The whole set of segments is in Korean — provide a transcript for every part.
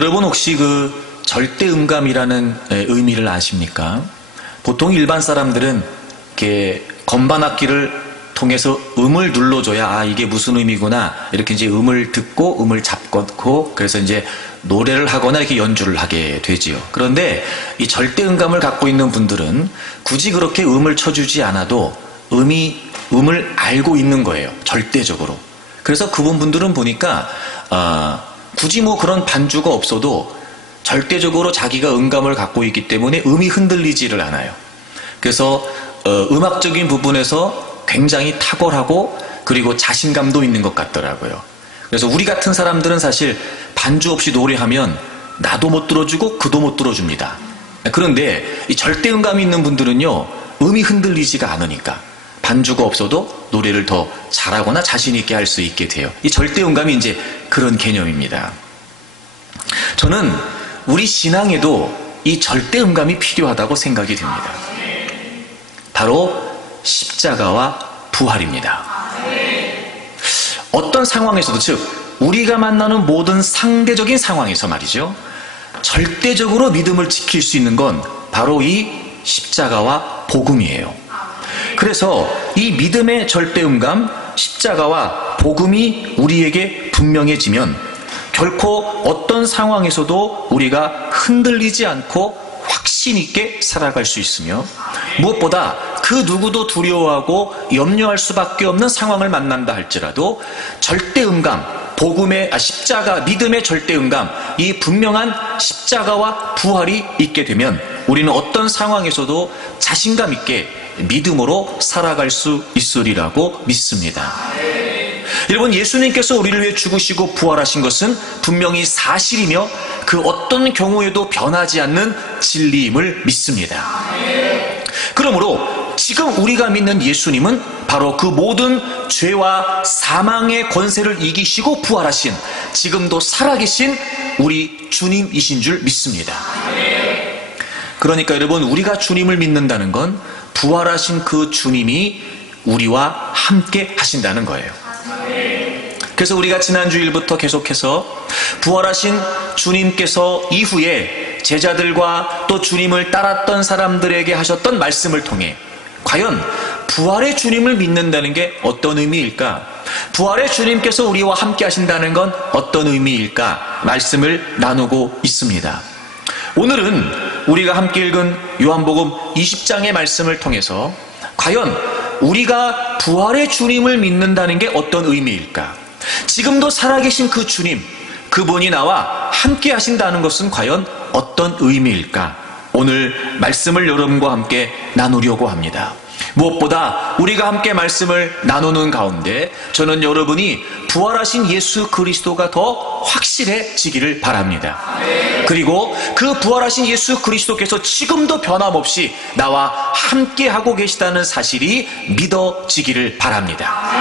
여러분 혹시 그 절대음감이라는 의미를 아십니까? 보통 일반 사람들은 이렇게 건반악기를 통해서 음을 눌러줘야 이게 무슨 의미구나 이렇게 이제 음을 듣고 음을 잡고 그래서 이제 노래를 하거나 이렇게 연주를 하게 되지요. 그런데 이 절대음감을 갖고 있는 분들은 굳이 그렇게 음을 쳐주지 않아도 음을 알고 있는 거예요. 절대적으로. 그래서 그분들은 보니까 굳이 뭐 그런 반주가 없어도 절대적으로 자기가 음감을 갖고 있기 때문에 음이 흔들리지를 않아요. 그래서 음악적인 부분에서 굉장히 탁월하고 그리고 자신감도 있는 것 같더라고요. 그래서 우리 같은 사람들은 사실 반주 없이 노래하면 나도 못 들어주고 그도 못 들어줍니다. 그런데 이 절대음감이 있는 분들은요, 음이 흔들리지가 않으니까 반주가 없어도 노래를 더 잘하거나 자신 있게 할 수 있게 돼요. 이 절대음감이 이제 그런 개념입니다. 저는 우리 신앙에도 이 절대음감이 필요하다고 생각이 됩니다. 바로 십자가와 부활입니다. 어떤 상황에서도, 즉 우리가 만나는 모든 상대적인 상황에서 말이죠, 절대적으로 믿음을 지킬 수 있는 건 바로 이 십자가와 복음이에요. 그래서 이 믿음의 절대음감, 십자가와 복음이 우리에게 분명해지면 결코 어떤 상황에서도 우리가 흔들리지 않고 확신 있게 살아갈 수 있으며, 무엇보다 그 누구도 두려워하고 염려할 수밖에 없는 상황을 만난다 할지라도 절대음감, 십자가, 믿음의 절대음감, 이 분명한 십자가와 부활이 있게 되면 우리는 어떤 상황에서도 자신감 있게 믿음으로 살아갈 수 있으리라고 믿습니다. 여러분, 예수님께서 우리를 위해 죽으시고 부활하신 것은 분명히 사실이며 그 어떤 경우에도 변하지 않는 진리임을 믿습니다. 그러므로 지금 우리가 믿는 예수님은 바로 그 모든 죄와 사망의 권세를 이기시고 부활하신, 지금도 살아계신 우리 주님이신 줄 믿습니다. 그러니까 여러분, 우리가 주님을 믿는다는 건 부활하신 그 주님이 우리와 함께 하신다는 거예요. 그래서 우리가 지난 주일부터 계속해서 부활하신 주님께서 이후에 제자들과 또 주님을 따랐던 사람들에게 하셨던 말씀을 통해 과연 부활의 주님을 믿는다는 게 어떤 의미일까? 부활의 주님께서 우리와 함께 하신다는 건 어떤 의미일까? 말씀을 나누고 있습니다. 오늘은 우리가 함께 읽은 요한복음 20장의 말씀을 통해서 과연 우리가 부활의 주님을 믿는다는 게 어떤 의미일까? 지금도 살아계신 그 주님, 그분이 나와 함께 하신다는 것은 과연 어떤 의미일까? 오늘 말씀을 여러분과 함께 나누려고 합니다. 무엇보다 우리가 함께 말씀을 나누는 가운데 저는 여러분이 부활하신 예수 그리스도가 더 확실해지기를 바랍니다. 그리고 그 부활하신 예수 그리스도께서 지금도 변함없이 나와 함께하고 계시다는 사실이 믿어지기를 바랍니다.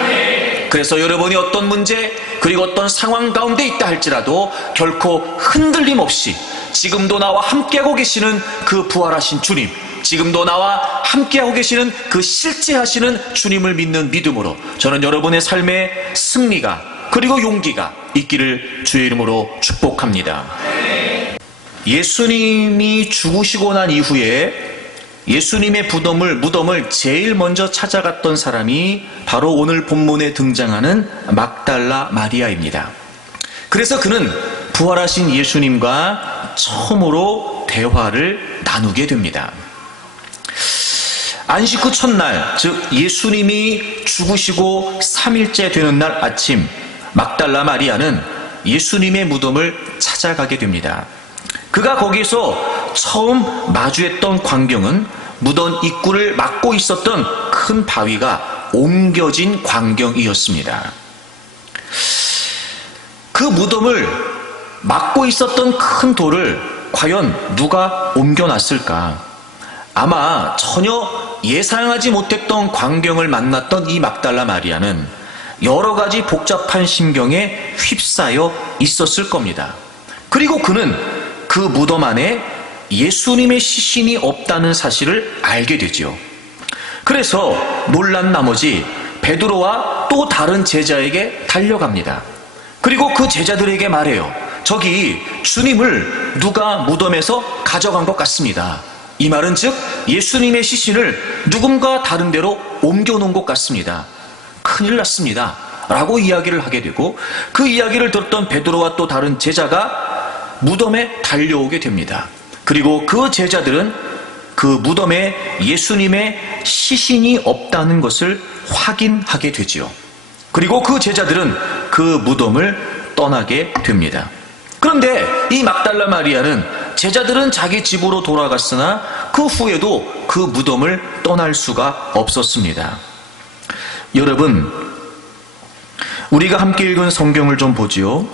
그래서 여러분이 어떤 문제 그리고 어떤 상황 가운데 있다 할지라도 결코 흔들림 없이 지금도 나와 함께하고 계시는 그 부활하신 주님, 지금도 나와 함께하고 계시는 그 실제하시는 주님을 믿는 믿음으로 저는 여러분의 삶에 승리가 그리고 용기가 있기를 주의 이름으로 축복합니다. 예수님이 죽으시고 난 이후에 예수님의 무덤을 제일 먼저 찾아갔던 사람이 바로 오늘 본문에 등장하는 막달라 마리아입니다. 그래서 그는 부활하신 예수님과 처음으로 대화를 나누게 됩니다. 안식 후 첫날, 즉 예수님이 죽으시고 3일째 되는 날 아침, 막달라 마리아는 예수님의 무덤을 찾아가게 됩니다. 그가 거기서 처음 마주했던 광경은 무덤 입구를 막고 있었던 큰 바위가 옮겨진 광경이었습니다. 그 무덤을 막고 있었던 큰 돌을 과연 누가 옮겨놨을까? 아마 전혀 예상하지 못했던 광경을 만났던 이 막달라 마리아는 여러 가지 복잡한 심경에 휩싸여 있었을 겁니다. 그리고 그는 그 무덤 안에 예수님의 시신이 없다는 사실을 알게 되지요. 그래서 놀란 나머지 베드로와 또 다른 제자에게 달려갑니다. 그리고 그 제자들에게 말해요. 저기 주님을 누가 무덤에서 가져간 것 같습니다. 이 말은 즉 예수님의 시신을 누군가 다른 데로 옮겨놓은 것 같습니다. 큰일 났습니다 라고 이야기를 하게 되고, 그 이야기를 들었던 베드로와 또 다른 제자가 무덤에 달려오게 됩니다. 그리고 그 제자들은 그 무덤에 예수님의 시신이 없다는 것을 확인하게 되지요. 그리고 그 제자들은 그 무덤을 떠나게 됩니다. 그런데 이 막달라 마리아는 제자들은 자기 집으로 돌아갔으나 그 후에도 그 무덤을 떠날 수가 없었습니다. 여러분, 우리가 함께 읽은 성경을 좀 보지요.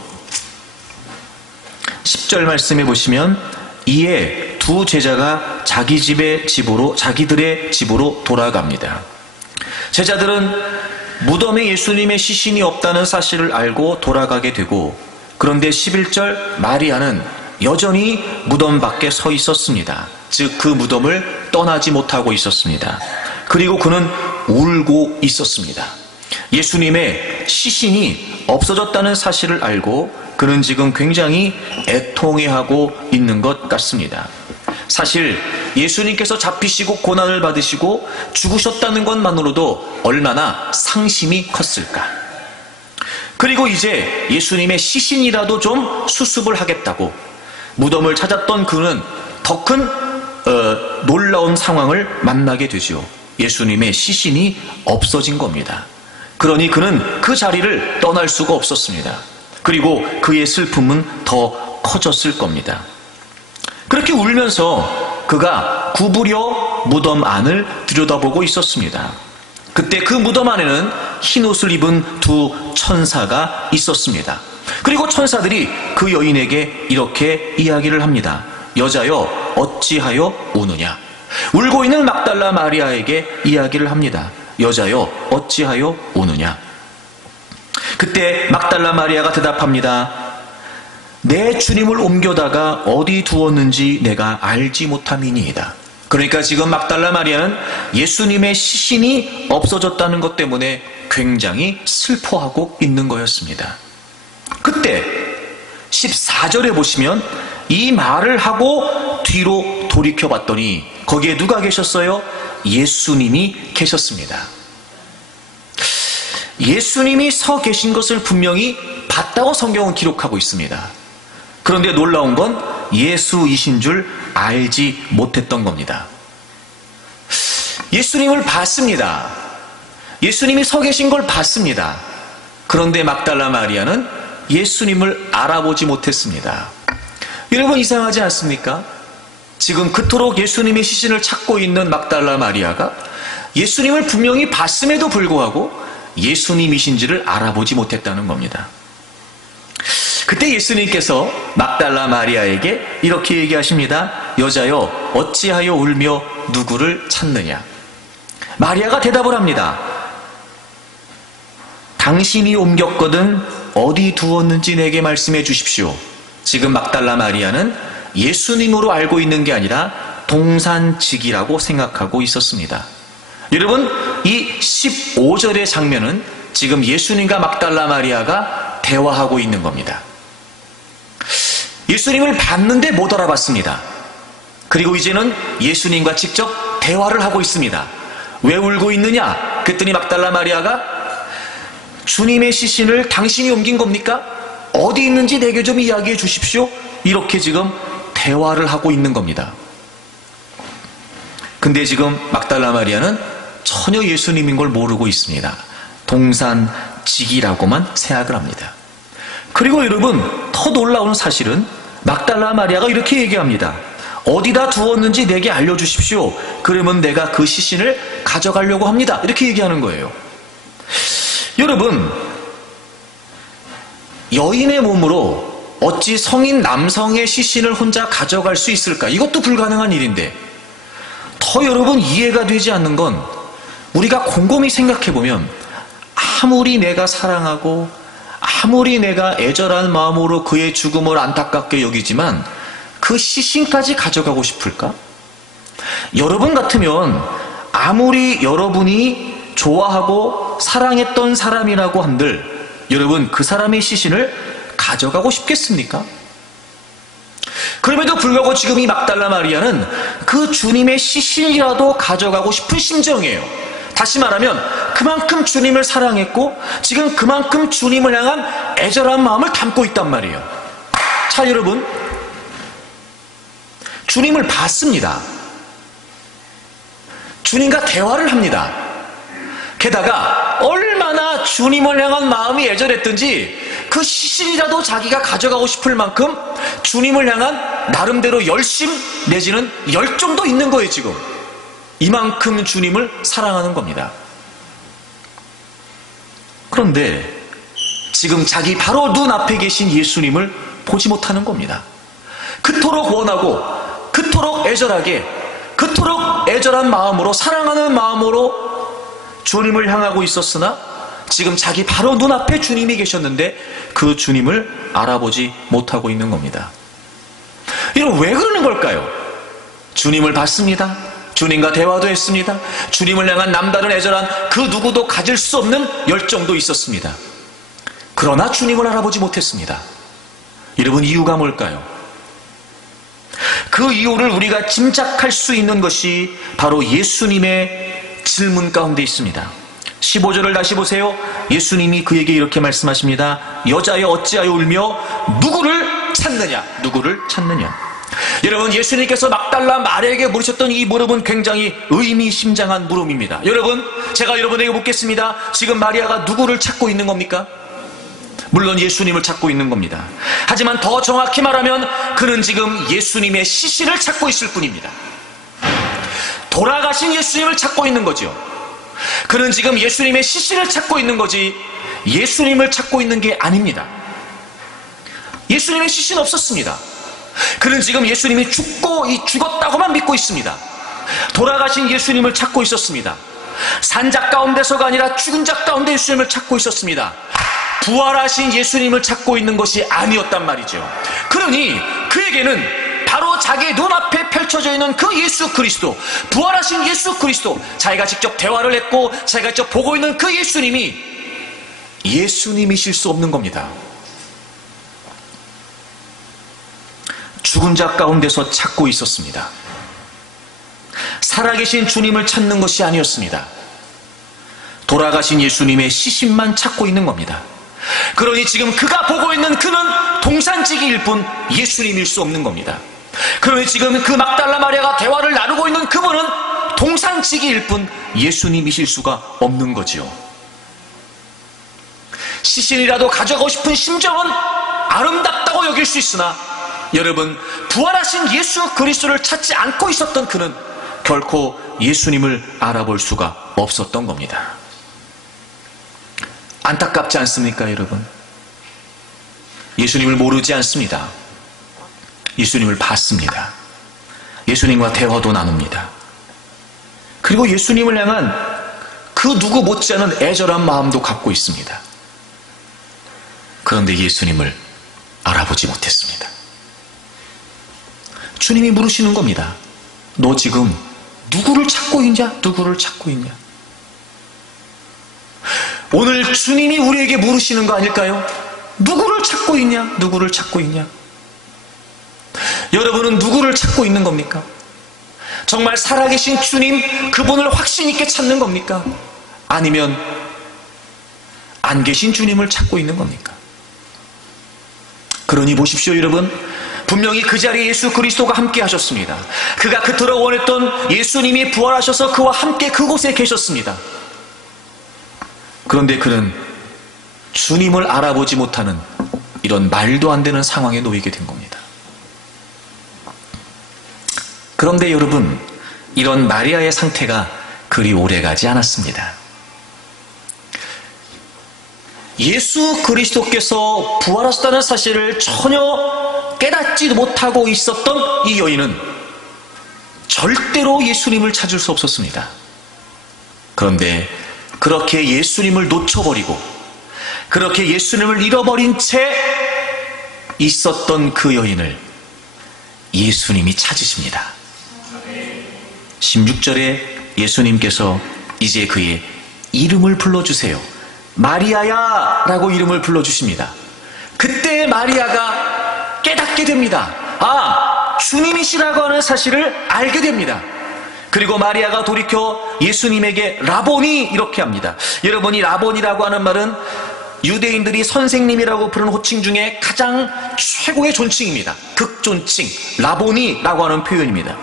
10절 말씀해 보시면, 이에 두 제자가 자기들의 집으로 돌아갑니다. 제자들은 무덤에 예수님의 시신이 없다는 사실을 알고 돌아가게 되고, 그런데 11절 마리아는 여전히 무덤 밖에 서 있었습니다. 즉 그 무덤을 떠나지 못하고 있었습니다. 그리고 그는 울고 있었습니다. 예수님의 시신이 없어졌다는 사실을 알고 그는 지금 굉장히 애통해하고 있는 것 같습니다. 사실 예수님께서 잡히시고 고난을 받으시고 죽으셨다는 것만으로도 얼마나 상심이 컸을까. 그리고 이제 예수님의 시신이라도 좀 수습을 하겠다고 무덤을 찾았던 그는 더 큰 놀라운 상황을 만나게 되죠. 예수님의 시신이 없어진 겁니다. 그러니 그는 그 자리를 떠날 수가 없었습니다. 그리고 그의 슬픔은 더 커졌을 겁니다. 그렇게 울면서 그가 구부려 무덤 안을 들여다보고 있었습니다. 그때 그 무덤 안에는 흰옷을 입은 두 천사가 있었습니다. 그리고 천사들이 그 여인에게 이렇게 이야기를 합니다. 여자여, 어찌하여 우느냐? 울고 있는 막달라 마리아에게 이야기를 합니다. 여자여, 어찌하여 우느냐? 그때 막달라 마리아가 대답합니다. 내 주님을 옮겨다가 어디 두었는지 내가 알지 못함이니이다. 그러니까 지금 막달라 마리아는 예수님의 시신이 없어졌다는 것 때문에 굉장히 슬퍼하고 있는 거였습니다. 그때 14절에 보시면 이 말을 하고 뒤로 돌이켜봤더니 거기에 누가 계셨어요? 예수님이 계셨습니다. 예수님이 서 계신 것을 분명히 봤다고 성경은 기록하고 있습니다. 그런데 놀라운 건 예수이신 줄 알지 못했던 겁니다. 예수님을 봤습니다. 예수님이 서 계신 걸 봤습니다. 그런데 막달라 마리아는 예수님을 알아보지 못했습니다. 여러분, 이상하지 않습니까? 지금 그토록 예수님의 시신을 찾고 있는 막달라 마리아가 예수님을 분명히 봤음에도 불구하고 예수님이신지를 알아보지 못했다는 겁니다. 그때 예수님께서 막달라 마리아에게 이렇게 얘기하십니다. 여자여, 어찌하여 울며 누구를 찾느냐? 마리아가 대답을 합니다. 당신이 옮겼거든 어디 두었는지 내게 말씀해 주십시오. 지금 막달라 마리아는 예수님으로 알고 있는 게 아니라 동산직이라고 생각하고 있었습니다. 여러분, 이 15절의 장면은 지금 예수님과 막달라 마리아가 대화하고 있는 겁니다. 예수님을 봤는데 못 알아봤습니다. 그리고 이제는 예수님과 직접 대화를 하고 있습니다. 왜 울고 있느냐? 그랬더니 막달라 마리아가 주님의 시신을 당신이 옮긴 겁니까? 어디 있는지 내게 좀 이야기해 주십시오. 이렇게 지금 대화를 하고 있는 겁니다. 근데 지금 막달라 마리아는 전혀 예수님인 걸 모르고 있습니다. 동산직이라고만 생각을 합니다. 그리고 여러분, 더 놀라운 사실은 막달라 마리아가 이렇게 얘기합니다. 어디다 두었는지 내게 알려주십시오. 그러면 내가 그 시신을 가져가려고 합니다. 이렇게 얘기하는 거예요. 여러분, 여인의 몸으로 어찌 성인 남성의 시신을 혼자 가져갈 수 있을까? 이것도 불가능한 일인데, 더 여러분 이해가 되지 않는 건 우리가 곰곰이 생각해보면 아무리 내가 사랑하고 아무리 내가 애절한 마음으로 그의 죽음을 안타깝게 여기지만 그 시신까지 가져가고 싶을까? 여러분 같으면 아무리 여러분이 좋아하고 사랑했던 사람이라고 한들 여러분 그 사람의 시신을 가져가고 싶겠습니까? 그럼에도 불구하고 지금 이 막달라 마리아는 그 주님의 시신이라도 가져가고 싶은 심정이에요. 다시 말하면 그만큼 주님을 사랑했고 지금 그만큼 주님을 향한 애절한 마음을 담고 있단 말이에요. 자, 여러분, 주님을 봤습니다. 주님과 대화를 합니다. 게다가 얼마나 주님을 향한 마음이 애절했든지 그 시신이라도 자기가 가져가고 싶을 만큼 주님을 향한 나름대로 열심 내지는 열정도 있는 거예요. 지금 이만큼 주님을 사랑하는 겁니다. 그런데 지금 자기 바로 눈앞에 계신 예수님을 보지 못하는 겁니다. 그토록 원하고 그토록 애절하게 그토록 애절한 마음으로 사랑하는 마음으로 주님을 향하고 있었으나 지금 자기 바로 눈앞에 주님이 계셨는데 그 주님을 알아보지 못하고 있는 겁니다. 이런 왜 그러는 걸까요? 주님을 봤습니다. 주님과 대화도 했습니다. 주님을 향한 남다른 애절한 그 누구도 가질 수 없는 열정도 있었습니다. 그러나 주님을 알아보지 못했습니다. 여러분, 이유가 뭘까요? 그 이유를 우리가 짐작할 수 있는 것이 바로 예수님의 질문 가운데 있습니다. 15절을 다시 보세요. 예수님이 그에게 이렇게 말씀하십니다. 여자여 어찌하여 울며 누구를 찾느냐? 누구를 찾느냐? 여러분, 예수님께서 막달라 마리아에게 물으셨던 이 물음은 굉장히 의미심장한 물음입니다. 여러분, 제가 여러분에게 묻겠습니다. 지금 마리아가 누구를 찾고 있는 겁니까? 물론 예수님을 찾고 있는 겁니다. 하지만 더 정확히 말하면 그는 지금 예수님의 시신을 찾고 있을 뿐입니다. 돌아가신 예수님을 찾고 있는 거죠. 그는 지금 예수님의 시신을 찾고 있는 거지 예수님을 찾고 있는 게 아닙니다. 예수님의 시신 없었습니다. 그는 지금 예수님이 죽었다고만 믿고 있습니다. 돌아가신 예수님을 찾고 있었습니다. 산자 가운데서가 아니라 죽은 자 가운데 예수님을 찾고 있었습니다. 부활하신 예수님을 찾고 있는 것이 아니었단 말이죠. 그러니 그에게는 바로 자기의 눈앞에 펼쳐져 있는 그 예수 그리스도, 부활하신 예수 그리스도, 자기가 직접 대화를 했고 자기가 직접 보고 있는 그 예수님이 예수님이실 수 없는 겁니다. 죽은 자 가운데서 찾고 있었습니다. 살아계신 주님을 찾는 것이 아니었습니다. 돌아가신 예수님의 시신만 찾고 있는 겁니다. 그러니 지금 그가 보고 있는 그는 동산지기일 뿐 예수님일 수 없는 겁니다. 그러니 지금 그 막달라 마리아가 대화를 나누고 있는 그분은 동산지기일 뿐 예수님이실 수가 없는 거지요. 시신이라도 가져가고 싶은 심정은 아름답다고 여길 수 있으나 여러분, 부활하신 예수 그리스도를 찾지 않고 있었던 그는 결코 예수님을 알아볼 수가 없었던 겁니다. 안타깝지 않습니까, 여러분? 예수님을 모르지 않습니다. 예수님을 봤습니다. 예수님과 대화도 나눕니다. 그리고 예수님을 향한 그 누구 못지않은 애절한 마음도 갖고 있습니다. 그런데 예수님을 알아보지 못했습니다. 주님이 물으시는 겁니다. 너 지금 누구를 찾고 있냐? 누구를 찾고 있냐? 오늘 주님이 우리에게 물으시는 거 아닐까요? 누구를 찾고 있냐? 누구를 찾고 있냐? 여러분은 누구를 찾고 있는 겁니까? 정말 살아계신 주님, 그분을 확신 있게 찾는 겁니까? 아니면 안 계신 주님을 찾고 있는 겁니까? 그러니 보십시오, 여러분. 분명히 그 자리에 예수 그리스도가 함께 하셨습니다. 그가 그토록 원했던 예수님이 부활하셔서 그와 함께 그곳에 계셨습니다. 그런데 그는 주님을 알아보지 못하는 이런 말도 안 되는 상황에 놓이게 된 겁니다. 그런데 여러분, 이런 마리아의 상태가 그리 오래가지 않았습니다. 예수 그리스도께서 부활하셨다는 사실을 전혀 깨닫지 못하고 있었던 이 여인은 절대로 예수님을 찾을 수 없었습니다. 그런데 그렇게 예수님을 놓쳐버리고 그렇게 예수님을 잃어버린 채 있었던 그 여인을 예수님이 찾으십니다. 16절에 예수님께서 이제 그의 이름을 불러주세요. 마리아야 라고 이름을 불러주십니다. 그때 마리아가 깨닫게 됩니다. 아, 주님이시라고 하는 사실을 알게 됩니다. 그리고 마리아가 돌이켜 예수님에게 라보니 이렇게 합니다. 여러분, 이 라보니라고 하는 말은 유대인들이 선생님이라고 부르는 호칭 중에 가장 최고의 존칭입니다. 극존칭, 라보니라고 하는 표현입니다.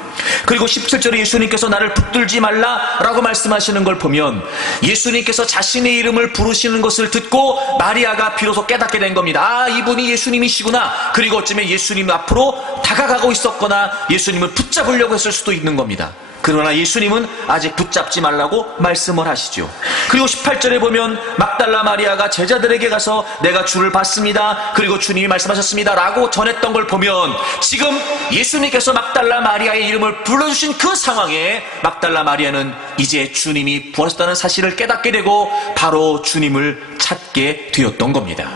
그리고 17절에 예수님께서 나를 붙들지 말라라고 말씀하시는 걸 보면 예수님께서 자신의 이름을 부르시는 것을 듣고 마리아가 비로소 깨닫게 된 겁니다. 아, 이분이 예수님이시구나. 그리고 어쩌면 예수님 앞으로 다가가고 있었거나 예수님을 붙잡으려고 했을 수도 있는 겁니다. 그러나 예수님은 아직 붙잡지 말라고 말씀을 하시죠. 그리고 18절에 보면 막달라 마리아가 제자들에게 가서 내가 주를 봤습니다. 그리고 주님이 말씀하셨습니다 라고 전했던 걸 보면 지금 예수님께서 막달라 마리아의 이름을 불러주신 그 상황에 막달라 마리아는 이제 주님이 부활하셨다는 사실을 깨닫게 되고 바로 주님을 찾게 되었던 겁니다.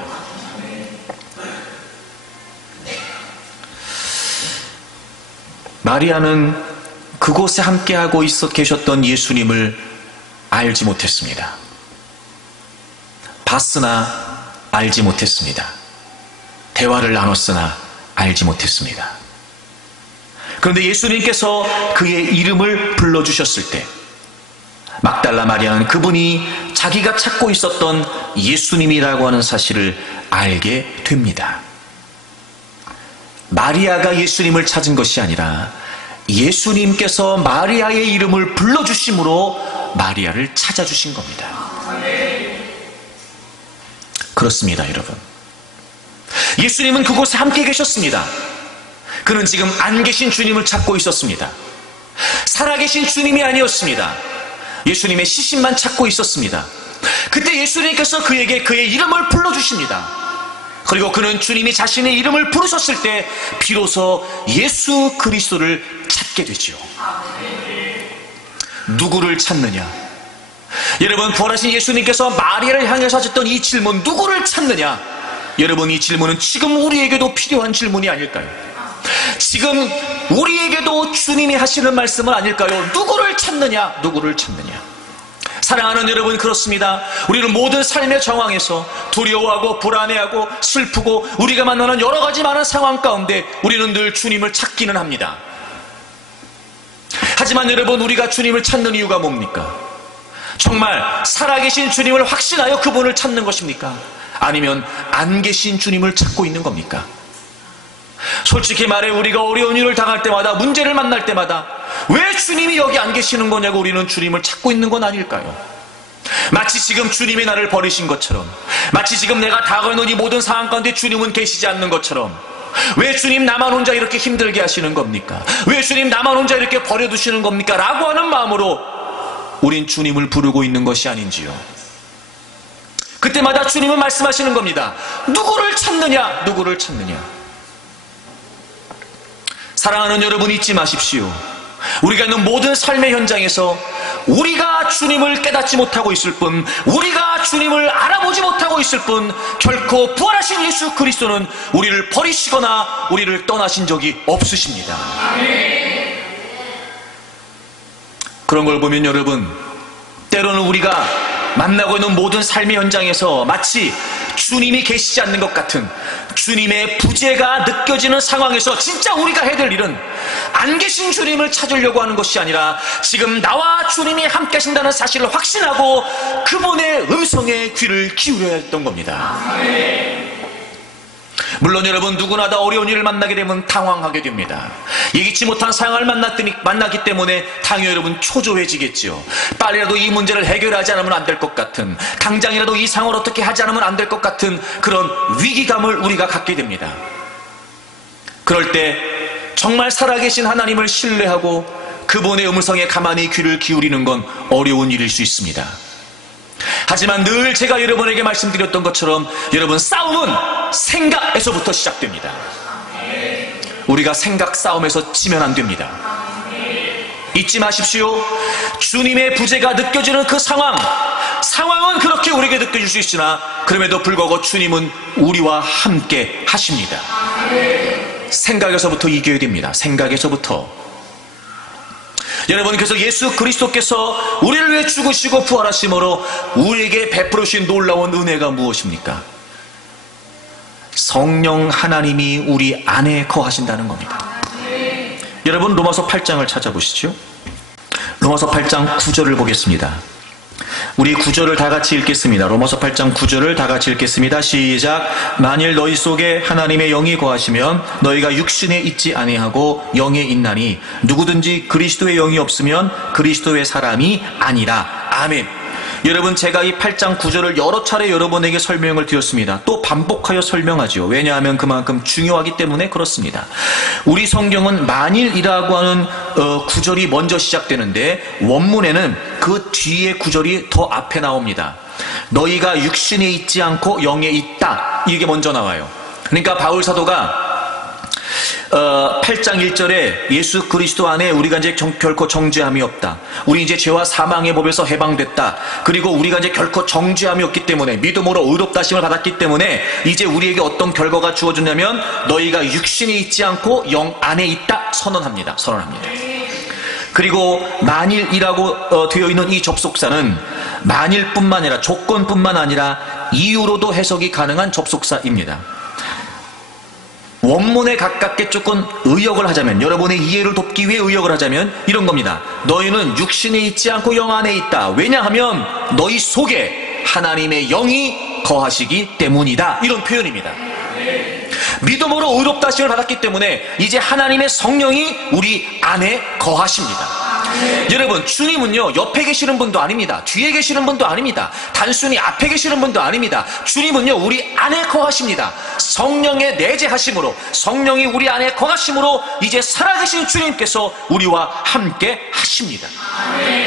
마리아는 그곳에 함께하고 계셨던 예수님을 알지 못했습니다. 봤으나 알지 못했습니다. 대화를 나눴으나 알지 못했습니다. 그런데 예수님께서 그의 이름을 불러주셨을 때 막달라 마리아는 그분이 자기가 찾고 있었던 예수님이라고 하는 사실을 알게 됩니다. 마리아가 예수님을 찾은 것이 아니라 예수님께서 마리아의 이름을 불러주심으로 마리아를 찾아주신 겁니다. 그렇습니다, 여러분. 예수님은 그곳에 함께 계셨습니다. 그는 지금 안 계신 주님을 찾고 있었습니다. 살아계신 주님이 아니었습니다. 예수님의 시신만 찾고 있었습니다. 그때 예수님께서 그에게 그의 이름을 불러주십니다. 그리고 그는 주님이 자신의 이름을 부르셨을 때 비로소 예수 그리스도를 찾게 되지요. 누구를 찾느냐? 여러분, 부활하신 예수님께서 마리아를 향해서 하셨던 이 질문, 누구를 찾느냐? 여러분, 이 질문은 지금 우리에게도 필요한 질문이 아닐까요? 지금 우리에게도 주님이 하시는 말씀은 아닐까요? 누구를 찾느냐? 누구를 찾느냐? 사랑하는 여러분, 그렇습니다. 우리는 모든 삶의 정황에서 두려워하고 불안해하고 슬프고 우리가 만나는 여러 가지 많은 상황 가운데 우리는 늘 주님을 찾기는 합니다. 하지만 여러분, 우리가 주님을 찾는 이유가 뭡니까? 정말 살아계신 주님을 확신하여 그분을 찾는 것입니까? 아니면 안 계신 주님을 찾고 있는 겁니까? 솔직히 말해 우리가 어려운 일을 당할 때마다, 문제를 만날 때마다 왜 주님이 여기 안 계시는 거냐고 우리는 주님을 찾고 있는 건 아닐까요? 마치 지금 주님이 나를 버리신 것처럼, 마치 지금 내가 다가오는 이 모든 상황 가운데 주님은 계시지 않는 것처럼, 왜 주님 나만 혼자 이렇게 힘들게 하시는 겁니까? 왜 주님 나만 혼자 이렇게 버려두시는 겁니까? 라고 하는 마음으로 우린 주님을 부르고 있는 것이 아닌지요. 그때마다 주님은 말씀하시는 겁니다. 누구를 찾느냐? 누구를 찾느냐? 사랑하는 여러분, 잊지 마십시오. 우리가 있는 모든 삶의 현장에서 우리가 주님을 깨닫지 못하고 있을 뿐, 우리가 주님을 알아보지 못하고 있을 뿐, 결코 부활하신 예수 그리스도는 우리를 버리시거나 우리를 떠나신 적이 없으십니다. 그런 걸 보면 여러분, 때로는 우리가 만나고 있는 모든 삶의 현장에서 마치 주님이 계시지 않는 것 같은 주님의 부재가 느껴지는 상황에서 진짜 우리가 해야 될 일은 안 계신 주님을 찾으려고 하는 것이 아니라 지금 나와 주님이 함께 하신다는 사실을 확신하고 그분의 음성에 귀를 기울여야 했던 겁니다. 물론 여러분, 누구나 다 어려운 일을 만나게 되면 당황하게 됩니다. 예기치 못한 상황을 만나기 때문에 당연히 여러분 초조해지겠죠. 빨리라도 이 문제를 해결하지 않으면 안 될 것 같은, 당장이라도 이 상황을 어떻게 하지 않으면 안 될 것 같은 그런 위기감을 우리가 갖게 됩니다. 그럴 때 정말 살아계신 하나님을 신뢰하고 그분의 음성에 가만히 귀를 기울이는 건 어려운 일일 수 있습니다. 하지만 늘 제가 여러분에게 말씀드렸던 것처럼 여러분, 싸움은 생각에서부터 시작됩니다. 우리가 생각 싸움에서 지면 안 됩니다. 잊지 마십시오. 주님의 부재가 느껴지는 그 상황은 그렇게 우리에게 느껴질 수 있으나 그럼에도 불구하고 주님은 우리와 함께 하십니다. 생각에서부터 이겨야 됩니다. 생각에서부터. 여러분, 그래서 예수 그리스도께서 우리를 위해 죽으시고 부활하심으로 우리에게 베풀으신 놀라운 은혜가 무엇입니까? 성령 하나님이 우리 안에 거하신다는 겁니다. 여러분 로마서 8장을 찾아보시죠. 로마서 8장 9절을 보겠습니다. 우리 9절을 다 같이 읽겠습니다. 로마서 8장 9절을 다 같이 읽겠습니다. 시작. 만일 너희 속에 하나님의 영이 거하시면 너희가 육신에 있지 아니하고 영에 있나니 누구든지 그리스도의 영이 없으면 그리스도의 사람이 아니라. 아멘. 여러분, 제가 이 8장 9절을 여러 차례 여러분에게 설명을 드렸습니다. 또 반복하여 설명하죠. 왜냐하면 그만큼 중요하기 때문에 그렇습니다. 우리 성경은 만일이라고 하는 구절이 먼저 시작되는데 원문에는 그 뒤에 구절이 더 앞에 나옵니다. 너희가 육신에 있지 않고 영에 있다, 이게 먼저 나와요. 그러니까 바울 사도가 8장 1절에 예수 그리스도 안에 우리가 이제 결코 정죄함이 없다. 우리 이제 죄와 사망의 법에서 해방됐다. 그리고 우리가 이제 결코 정죄함이 없기 때문에 믿음으로 의롭다심을 받았기 때문에 이제 우리에게 어떤 결과가 주어졌냐면 너희가 육신에 있지 않고 영 안에 있다 선언합니다. 그리고 만일이라고 되어 있는 이 접속사는 만일뿐만 아니라 조건뿐만 아니라 이유로도 해석이 가능한 접속사입니다. 원문에 가깝게 조금 의역을 하자면, 여러분의 이해를 돕기 위해 의역을 하자면 이런 겁니다. 너희는 육신에 있지 않고 영 안에 있다. 왜냐하면 너희 속에 하나님의 영이 거하시기 때문이다. 이런 표현입니다. 믿음으로 의롭다심을 받았기 때문에 이제 하나님의 성령이 우리 안에 거하십니다. 여러분, 주님은요 옆에 계시는 분도 아닙니다. 뒤에 계시는 분도 아닙니다. 단순히 앞에 계시는 분도 아닙니다. 주님은요 우리 안에 거하십니다. 성령의 내재하심으로, 성령이 우리 안에 거하심으로 이제 살아계신 주님께서 우리와 함께 하십니다.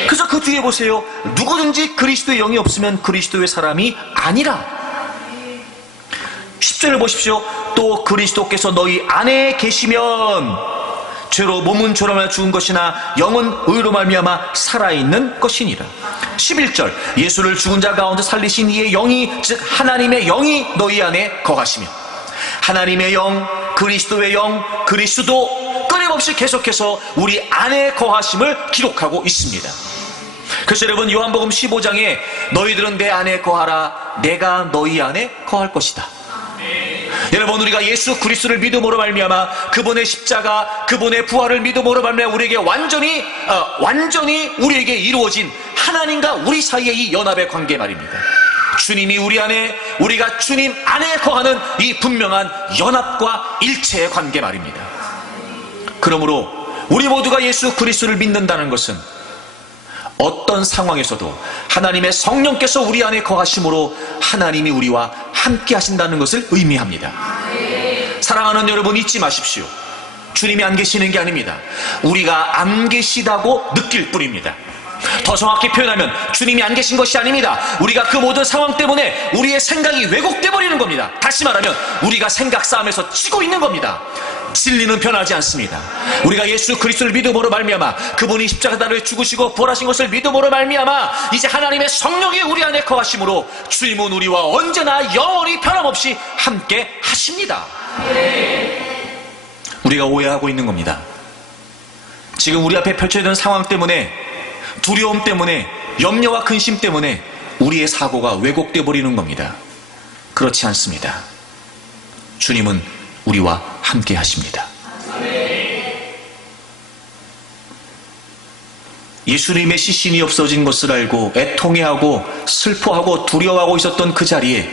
그래서 그 뒤에 보세요. 누구든지 그리스도의 영이 없으면 그리스도의 사람이 아니라. 10절을 보십시오. 또 그리스도께서 너희 안에 계시면 죄로 몸은 죄로 말미암아 죽은 것이나 영은 의로 말미암아 살아있는 것이니라. 11절. 예수를 죽은 자 가운데 살리신 이의 영이, 즉 하나님의 영이 너희 안에 거하시며. 하나님의 영, 그리스도의 영, 그리스도 끊임없이 계속해서 우리 안에 거하심을 기록하고 있습니다. 그래서 여러분, 요한복음 15장에 너희들은 내 안에 거하라, 내가 너희 안에 거할 것이다. 여러분, 우리가 예수 그리스도를 믿음으로 말미암아 그분의 십자가, 그분의 부활을 믿음으로 말미암아 우리에게 완전히 우리에게 이루어진 하나님과 우리 사이의 이 연합의 관계 말입니다. 주님이 우리 안에, 우리가 주님 안에 거하는 이 분명한 연합과 일체의 관계 말입니다. 그러므로 우리 모두가 예수 그리스도를 믿는다는 것은 어떤 상황에서도 하나님의 성령께서 우리 안에 거하심으로 하나님이 우리와 함께 하신다는 것을 의미합니다. 사랑하는 여러분, 잊지 마십시오. 주님이 안 계시는 게 아닙니다. 우리가 안 계시다고 느낄 뿐입니다. 더 정확히 표현하면 주님이 안 계신 것이 아닙니다. 우리가 그 모든 상황 때문에 우리의 생각이 왜곡돼 버리는 겁니다. 다시 말하면 우리가 생각 싸움에서 지고 있는 겁니다. 진리는 변하지 않습니다. 우리가 예수 그리스도를 믿음으로 말미암아 그분이 십자가에 죽으시고 부활하신 것을 믿음으로 말미암아 이제 하나님의 성령이 우리 안에 거하심으로 주님은 우리와 언제나 영원히 변함없이 함께 하십니다. 우리가 오해하고 있는 겁니다. 지금 우리 앞에 펼쳐지는 상황 때문에, 두려움 때문에, 염려와 근심 때문에 우리의 사고가 왜곡돼 버리는 겁니다. 그렇지 않습니다. 주님은 우리와 함께 하십니다. 예수님의 시신이 없어진 것을 알고 애통해하고 슬퍼하고 두려워하고 있었던 그 자리에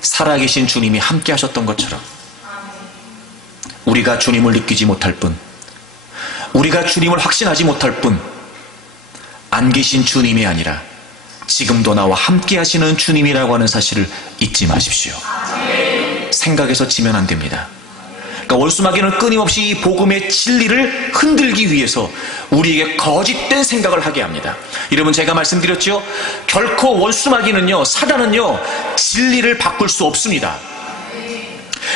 살아계신 주님이 함께 하셨던 것처럼 우리가 주님을 느끼지 못할 뿐, 우리가 주님을 확신하지 못할 뿐, 안 계신 주님이 아니라 지금도 나와 함께 하시는 주님이라고 하는 사실을 잊지 마십시오. 생각에서 지면 안 됩니다. 그러니까 원수마귀는 끊임없이 이 복음의 진리를 흔들기 위해서 우리에게 거짓된 생각을 하게 합니다. 여러분, 제가 말씀드렸죠? 결코 원수마귀는요, 사단은요, 진리를 바꿀 수 없습니다.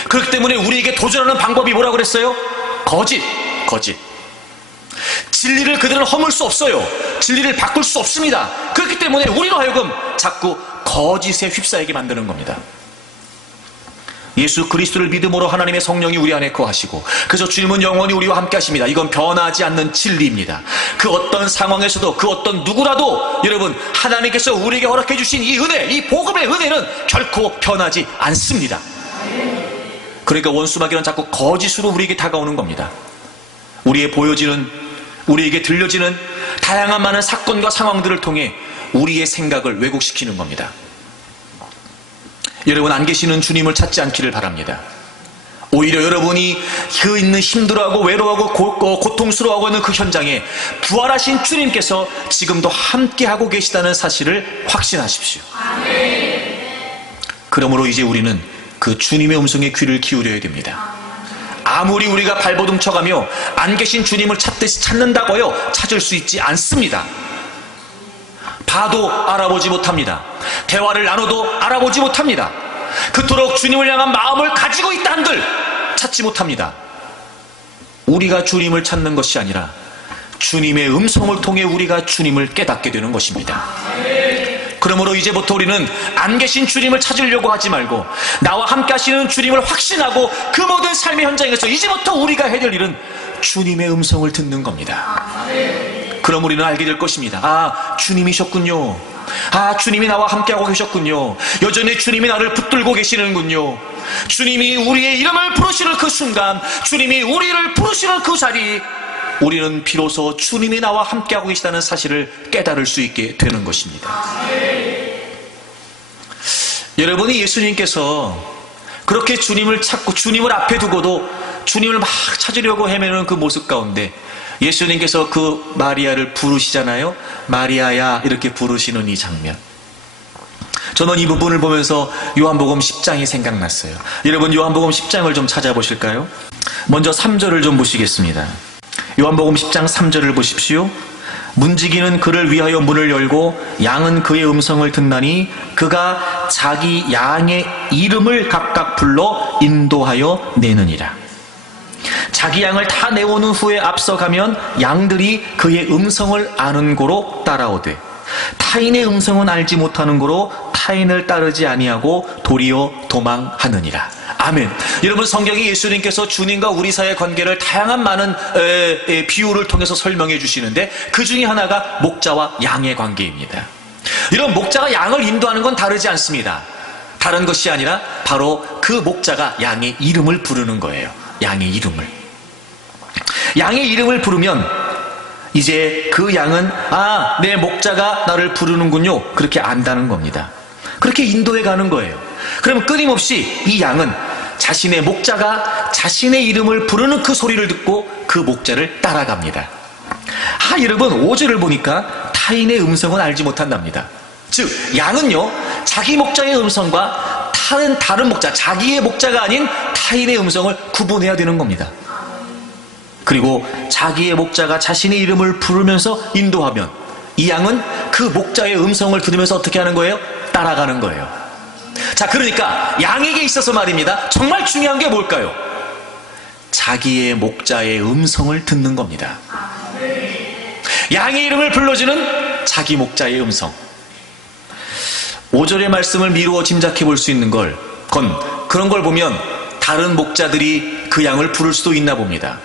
그렇기 때문에 우리에게 도전하는 방법이 뭐라고 그랬어요? 거짓. 진리를 그들은 허물 수 없어요. 진리를 바꿀 수 없습니다. 그렇기 때문에 우리로 하여금 자꾸 거짓에 휩싸이게 만드는 겁니다. 예수 그리스도를 믿음으로 하나님의 성령이 우리 안에 거하시고, 그래서 주님은 영원히 우리와 함께 하십니다. 이건 변하지 않는 진리입니다. 그 어떤 상황에서도, 그 어떤 누구라도 여러분, 하나님께서 우리에게 허락해 주신 이 은혜, 이 복음의 은혜는 결코 변하지 않습니다. 그러니까 원수마귀는 자꾸 거짓으로 우리에게 다가오는 겁니다. 우리에게 들려지는 다양한 많은 사건과 상황들을 통해 우리의 생각을 왜곡시키는 겁니다. 여러분, 안 계시는 주님을 찾지 않기를 바랍니다. 오히려 여러분이 그 있는 힘들어하고 외로워하고 고통스러워하고 있는 그 현장에 부활하신 주님께서 지금도 함께하고 계시다는 사실을 확신하십시오. 그러므로 이제 우리는 그 주님의 음성에 귀를 기울여야 됩니다. 아무리 우리가 발버둥 쳐가며 안 계신 주님을 찾듯이 찾는다고요, 찾을 수 있지 않습니다. 봐도 알아보지 못합니다. 대화를 나눠도 알아보지 못합니다. 그토록 주님을 향한 마음을 가지고 있다 한들 찾지 못합니다. 우리가 주님을 찾는 것이 아니라 주님의 음성을 통해 우리가 주님을 깨닫게 되는 것입니다. 그러므로 이제부터 우리는 안 계신 주님을 찾으려고 하지 말고 나와 함께 하시는 주님을 확신하고 그 모든 삶의 현장에서 이제부터 우리가 해야 될 일은 주님의 음성을 듣는 겁니다. 그럼 우리는 알게 될 것입니다. 아, 주님이셨군요. 아, 주님이 나와 함께하고 계셨군요. 여전히 주님이 나를 붙들고 계시는군요. 주님이 우리의 이름을 부르시는 그 순간, 주님이 우리를 부르시는 그 자리, 우리는 비로소 주님이 나와 함께하고 계시다는 사실을 깨달을 수 있게 되는 것입니다. 여러분이 예수님께서 그렇게 주님을 찾고 주님을 앞에 두고도 주님을 막 찾으려고 헤매는 그 모습 가운데 예수님께서 그 마리아를 부르시잖아요. 마리아야, 이렇게 부르시는 이 장면, 저는 이 부분을 보면서 요한복음 10장이 생각났어요. 여러분, 요한복음 10장을 좀 찾아보실까요? 먼저 3절을 좀 보시겠습니다. 요한복음 10장 3절을 보십시오. 문지기는 그를 위하여 문을 열고 양은 그의 음성을 듣나니 그가 자기 양의 이름을 각각 불러 인도하여 내느니라. 자기 양을 다 내오는 후에 앞서가면 양들이 그의 음성을 아는 고로 따라오되 타인의 음성은 알지 못하는 고로 타인을 따르지 아니하고 도리어 도망하느니라. 아멘. 여러분, 성경이 예수님께서 주님과 우리 사이의 관계를 다양한 많은 비유를 통해서 설명해 주시는데 그 중에 하나가 목자와 양의 관계입니다. 이런 목자가 양을 인도하는 건 다르지 않습니다. 다른 것이 아니라 바로 그 목자가 양의 이름을 부르는 거예요. 양의 이름을. 양의 이름을 부르면 이제 그 양은 아, 내 목자가 나를 부르는군요, 그렇게 안다는 겁니다. 그렇게 인도해 가는 거예요. 그러면 끊임없이 이 양은 자신의 목자가 자신의 이름을 부르는 그 소리를 듣고 그 목자를 따라갑니다. 아, 여러분, 5절을 보니까 타인의 음성은 알지 못한답니다. 즉, 양은요, 자기 목자의 음성과 다른 목자, 자기의 목자가 아닌 타인의 음성을 구분해야 되는 겁니다. 그리고 자기의 목자가 자신의 이름을 부르면서 인도하면 이 양은 그 목자의 음성을 들으면서 어떻게 하는 거예요? 따라가는 거예요. 자, 그러니까 양에게 있어서 말입니다, 정말 중요한 게 뭘까요? 자기의 목자의 음성을 듣는 겁니다. 양의 이름을 불러주는 자기 목자의 음성. 5절의 말씀을 미루어 짐작해 볼 수 있는 그런 걸 보면 다른 목자들이 그 양을 부를 수도 있나 봅니다.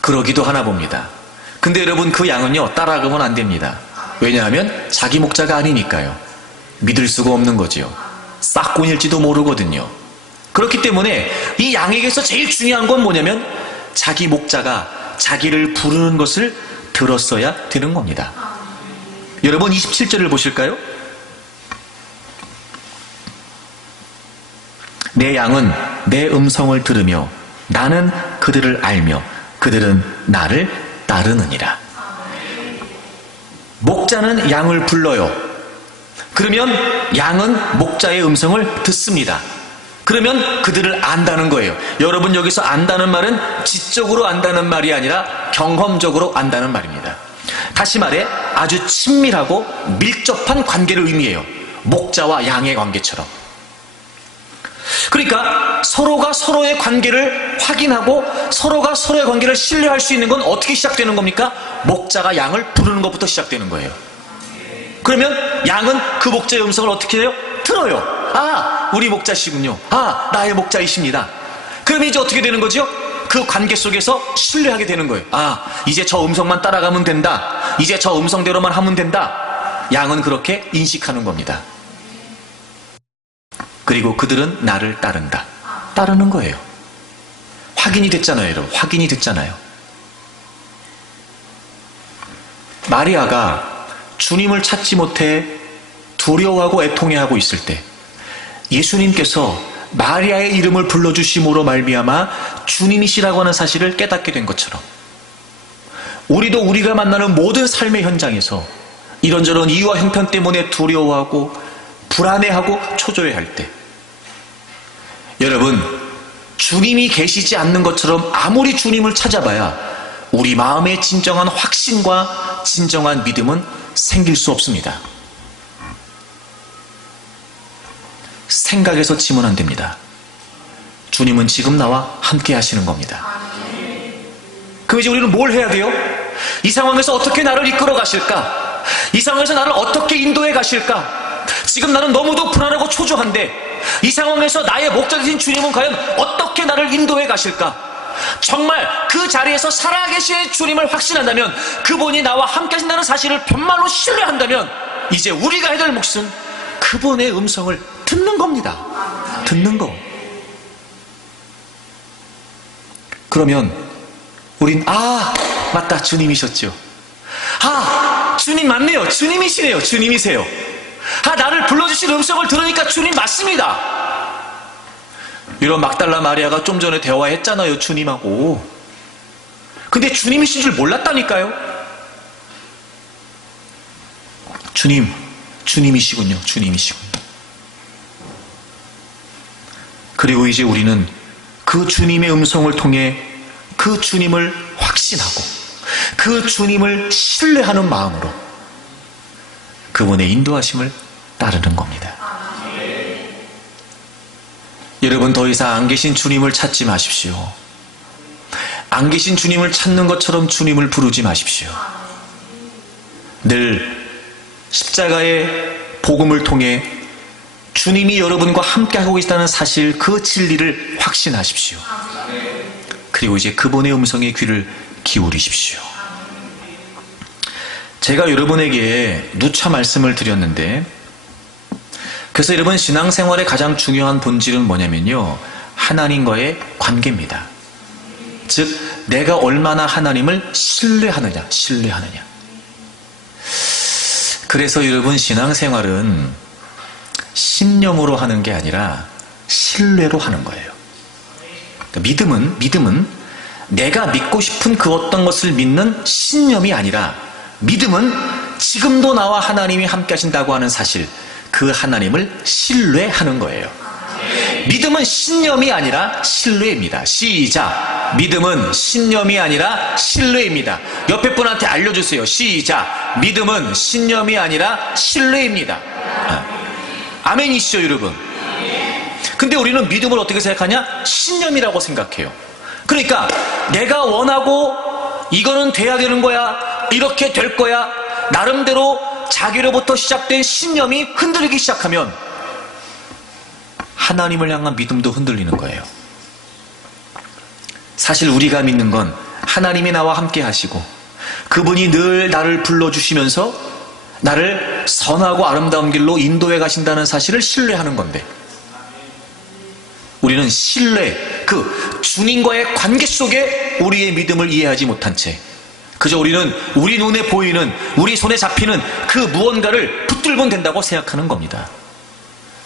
그러기도 하나 봅니다. 근데 여러분, 그 양은요, 따라가면 안 됩니다. 왜냐하면 자기 목자가 아니니까요. 믿을 수가 없는 거지요. 싹군일지도 모르거든요. 그렇기 때문에 이 양에게서 제일 중요한 건 뭐냐면 자기 목자가 자기를 부르는 것을 들었어야 되는 겁니다. 여러분, 27절을 보실까요? 내 양은 내 음성을 들으며 나는 그들을 알며 그들은 나를 따르느니라. 목자는 양을 불러요. 그러면 양은 목자의 음성을 듣습니다. 그러면 그들을 안다는 거예요. 여러분, 여기서 안다는 말은 지적으로 안다는 말이 아니라 경험적으로 안다는 말입니다. 다시 말해 아주 친밀하고 밀접한 관계를 의미해요. 목자와 양의 관계처럼. 그러니까 서로가 서로의 관계를 확인하고 서로가 서로의 관계를 신뢰할 수 있는 건 어떻게 시작되는 겁니까? 목자가 양을 부르는 것부터 시작되는 거예요. 그러면 양은 그 목자의 음성을 어떻게 해요? 들어요. 아, 우리 목자시군요. 아, 나의 목자이십니다. 그러면 이제 어떻게 되는 거죠? 그 관계 속에서 신뢰하게 되는 거예요. 아, 이제 저 음성만 따라가면 된다. 이제 저 음성대로만 하면 된다. 양은 그렇게 인식하는 겁니다. 그리고 그들은 나를 따른다. 따르는 거예요. 확인이 됐잖아요, 여러분. 확인이 됐잖아요. 마리아가 주님을 찾지 못해 두려워하고 애통해하고 있을 때 예수님께서 마리아의 이름을 불러주심으로 말미암아 주님이시라고 하는 사실을 깨닫게 된 것처럼, 우리도 우리가 만나는 모든 삶의 현장에서 이런저런 이유와 형편 때문에 두려워하고 불안해하고 초조해할 때, 여러분, 주님이 계시지 않는 것처럼 아무리 주님을 찾아봐야 우리 마음의 진정한 확신과 진정한 믿음은 생길 수 없습니다. 생각에서 치면 안 됩니다. 주님은 지금 나와 함께 하시는 겁니다. 그럼 이제 우리는 뭘 해야 돼요? 이 상황에서 어떻게 나를 이끌어 가실까? 이 상황에서 나를 어떻게 인도해 가실까? 지금 나는 너무도 불안하고 초조한데 이 상황에서 나의 목자 되신 주님은 과연 어떻게 나를 인도해 가실까? 정말 그 자리에서 살아계신 주님을 확신한다면, 그분이 나와 함께 하신다는 사실을 변말로 신뢰한다면, 이제 우리가 해야 될 몫은 그분의 음성을 듣는 겁니다. 듣는 거. 그러면 우린 맞다, 주님이셨죠. 주님 맞네요. 주님이시네요. 주님이세요. 나를 불러주신 음성을 들으니까 주님 맞습니다. 이런 막달라 마리아가 좀 전에 대화했잖아요, 주님하고. 근데 주님이신 줄 몰랐다니까요. 주님이시군요. 주님이시군요. 그리고 이제 우리는 그 주님의 음성을 통해 그 주님을 확신하고 그 주님을 신뢰하는 마음으로 그분의 인도하심을 따르는 겁니다. 여러분, 더 이상 안 계신 주님을 찾지 마십시오. 안 계신 주님을 찾는 것처럼 주님을 부르지 마십시오. 늘 십자가의 복음을 통해 주님이 여러분과 함께하고 계시다는 사실, 그 진리를 확신하십시오. 그리고 이제 그분의 음성에 귀를 기울이십시오. 제가 여러분에게 누차 말씀을 드렸는데, 그래서 여러분, 신앙생활의 가장 중요한 본질은 뭐냐면요, 하나님과의 관계입니다. 즉, 내가 얼마나 하나님을 신뢰하느냐. 그래서 여러분, 신앙생활은 신념으로 하는 게 아니라 신뢰로 하는 거예요. 그러니까 믿음은 내가 믿고 싶은 그 어떤 것을 믿는 신념이 아니라, 믿음은 지금도 나와 하나님이 함께 하신다고 하는 사실, 그 하나님을 신뢰하는 거예요. 믿음은 신념이 아니라 신뢰입니다. 시작. 믿음은 신념이 아니라 신뢰입니다. 옆에 분한테 알려주세요. 시작. 믿음은 신념이 아니라 신뢰입니다. 아멘이시죠, 여러분? 근데 우리는 믿음을 어떻게 생각하냐? 신념이라고 생각해요. 그러니까 내가 원하고 이거는 돼야 되는 거야, 이렇게 될 거야, 나름대로 자기로부터 시작된 신념이 흔들리기 시작하면 하나님을 향한 믿음도 흔들리는 거예요. 사실 우리가 믿는 건 하나님이 나와 함께 하시고 그분이 늘 나를 불러주시면서 나를 선하고 아름다운 길로 인도해 가신다는 사실을 신뢰하는 건데, 우리는 신뢰, 그 주님과의 관계 속에 우리의 믿음을 이해하지 못한 채 그저 우리는 우리 눈에 보이는, 우리 손에 잡히는 그 무언가를 붙들면 된다고 생각하는 겁니다.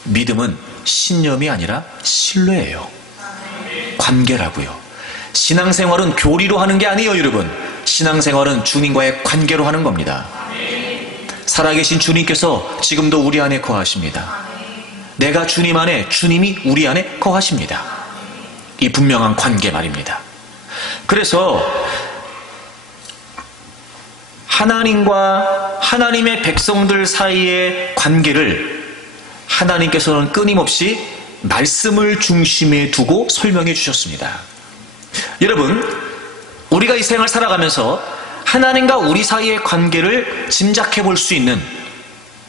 믿음은 신념이 아니라 신뢰예요. 관계라고요. 신앙생활은 교리로 하는 게 아니에요, 여러분. 신앙생활은 주님과의 관계로 하는 겁니다. 살아계신 주님께서 지금도 우리 안에 거하십니다. 내가 주님 안에, 주님이 우리 안에 거하십니다. 이 분명한 관계 말입니다. 그래서 하나님과 하나님의 백성들 사이의 관계를 하나님께서는 끊임없이 말씀을 중심에 두고 설명해 주셨습니다. 여러분, 우리가 이 생을 살아가면서 하나님과 우리 사이의 관계를 짐작해 볼 수 있는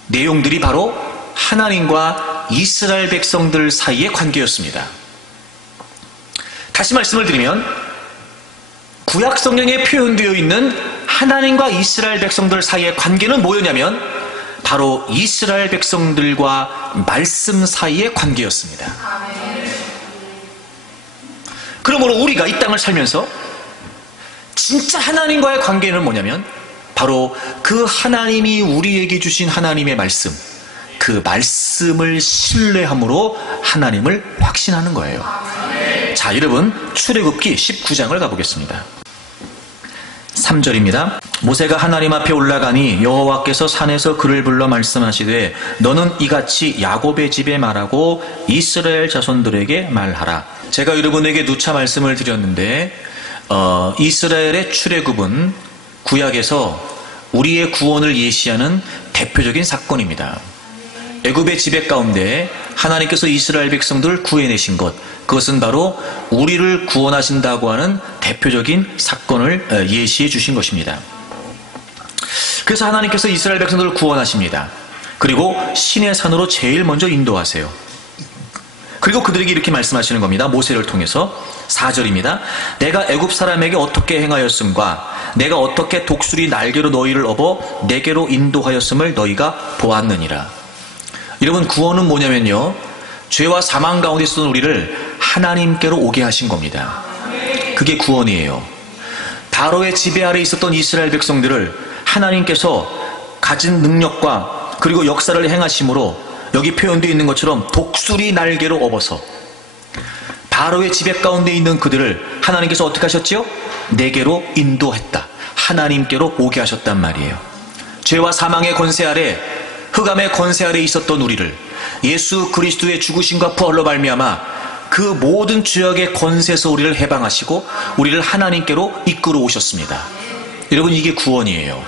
내용들이 바로 하나님과 이스라엘 백성들 사이의 관계였습니다. 다시 말씀을 드리면, 구약 성경에 표현되어 있는 하나님과 이스라엘 백성들 사이의 관계는 뭐였냐면 바로 이스라엘 백성들과 말씀 사이의 관계였습니다. 그러므로 우리가 이 땅을 살면서 진짜 하나님과의 관계는 뭐냐면 바로 그 하나님이 우리에게 주신 하나님의 말씀, 그 말씀을 신뢰함으로 하나님을 확신하는 거예요. 자, 여러분 출애굽기 19장을 가보겠습니다. 3절입니다. 모세가 하나님 앞에 올라가니 여호와께서 산에서 그를 불러 말씀하시되 너는 이같이 야곱의 집에 말하고 이스라엘 자손들에게 말하라. 제가 여러분에게 누차 말씀을 드렸는데 이스라엘의 출애굽은 구약에서 우리의 구원을 예시하는 대표적인 사건입니다. 애굽의 지배 가운데 하나님께서 이스라엘 백성들을 구해내신 것, 그것은 바로 우리를 구원하신다고 하는 대표적인 사건을 예시해 주신 것입니다. 그래서 하나님께서 이스라엘 백성들을 구원하십니다. 그리고 시내 산으로 제일 먼저 인도하세요. 그리고 그들에게 이렇게 말씀하시는 겁니다. 모세를 통해서 4절입니다. 내가 애굽 사람에게 어떻게 행하였음과 내가 어떻게 독수리 날개로 너희를 업어 내게로 인도하였음을 너희가 보았느니라. 여러분, 구원은 뭐냐면요, 죄와 사망 가운데 있었던 우리를 하나님께로 오게 하신 겁니다. 그게 구원이에요. 바로의 지배 아래 있었던 이스라엘 백성들을 하나님께서 가진 능력과 그리고 역사를 행하심으로 여기 표현되어 있는 것처럼 독수리 날개로 업어서 바로의 지배 가운데 있는 그들을 하나님께서 어떻게 하셨지요? 내게로 인도했다. 하나님께로 오게 하셨단 말이에요. 죄와 사망의 권세 아래, 흑암의 권세 아래 있었던 우리를 예수 그리스도의 죽으심과 부활로 말미암아 그 모든 죄악의 권세에서 우리를 해방하시고 우리를 하나님께로 이끌어 오셨습니다. 여러분, 이게 구원이에요.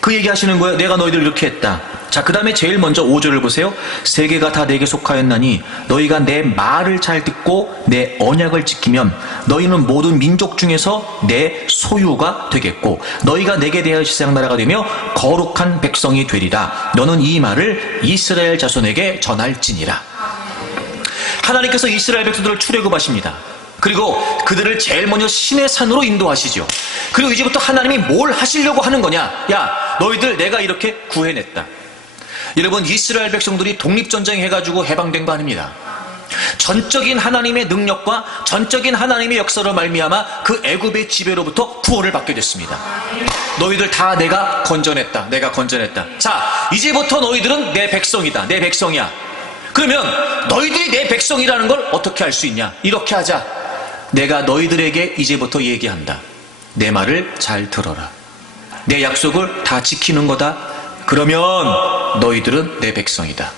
그 얘기하시는 거예요. 내가 너희들 이렇게 했다. 자, 그 다음에 제일 먼저 5절을 보세요. 세계가 다 내게 속하였나니 너희가 내 말을 잘 듣고 내 언약을 지키면 너희는 모든 민족 중에서 내 소유가 되겠고 너희가 내게 대하여 지상 나라가 되며 거룩한 백성이 되리라. 너는 이 말을 이스라엘 자손에게 전할지니라. 하나님께서 이스라엘 백성들을 출애굽하십니다. 그리고 그들을 제일 먼저 시내 산으로 인도하시죠. 그리고 이제부터 하나님이 뭘 하시려고 하는 거냐? 야, 너희들 내가 이렇게 구해냈다. 여러분, 이스라엘 백성들이 독립전쟁 해가지고 해방된 거 아닙니다. 전적인 하나님의 능력과 전적인 하나님의 역사로 말미암아 그 애굽의 지배로부터 구원을 받게 됐습니다. 너희들 다 내가 건져냈다. 내가 건져냈다. 자, 이제부터 너희들은 내 백성이다. 내 백성이야. 그러면 너희들이 내 백성이라는 걸 어떻게 할 수 있냐? 이렇게 하자. 내가 너희들에게 이제부터 얘기한다. 내 말을 잘 들어라. 내 약속을 다 지키는 거다. 그러면 너희들은 내 백성이다.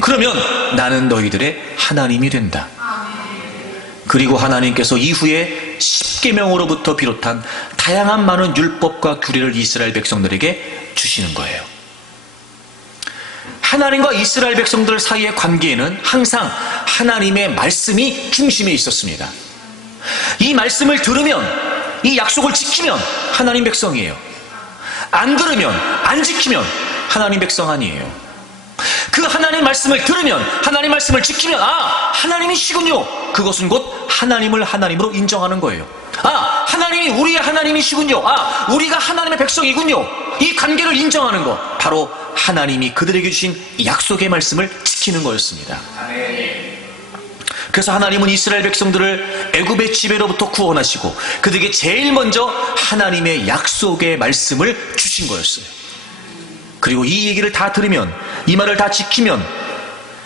그러면 나는 너희들의 하나님이 된다. 그리고 하나님께서 이후에 십계명으로부터 비롯한 다양한 많은 율법과 규례를 이스라엘 백성들에게 주시는 거예요. 하나님과 이스라엘 백성들 사이의 관계에는 항상 하나님의 말씀이 중심에 있었습니다. 이 말씀을 들으면, 이 약속을 지키면 하나님 백성이에요. 안 들으면, 안 지키면 하나님 백성 아니에요. 그 하나님 말씀을 들으면, 하나님 말씀을 지키면 하나님이시군요. 그것은 곧 하나님을 하나님으로 인정하는 거예요. 하나님이 우리의 하나님이시군요. 우리가 하나님의 백성이군요. 이 관계를 인정하는 것, 바로 하나님이 그들에게 주신 약속의 말씀을 지키는 거였습니다. 그래서 하나님은 이스라엘 백성들을 애굽의 지배로부터 구원하시고 그들에게 제일 먼저 하나님의 약속의 말씀을 주신 거였어요. 그리고 이 얘기를 다 들으면, 이 말을 다 지키면,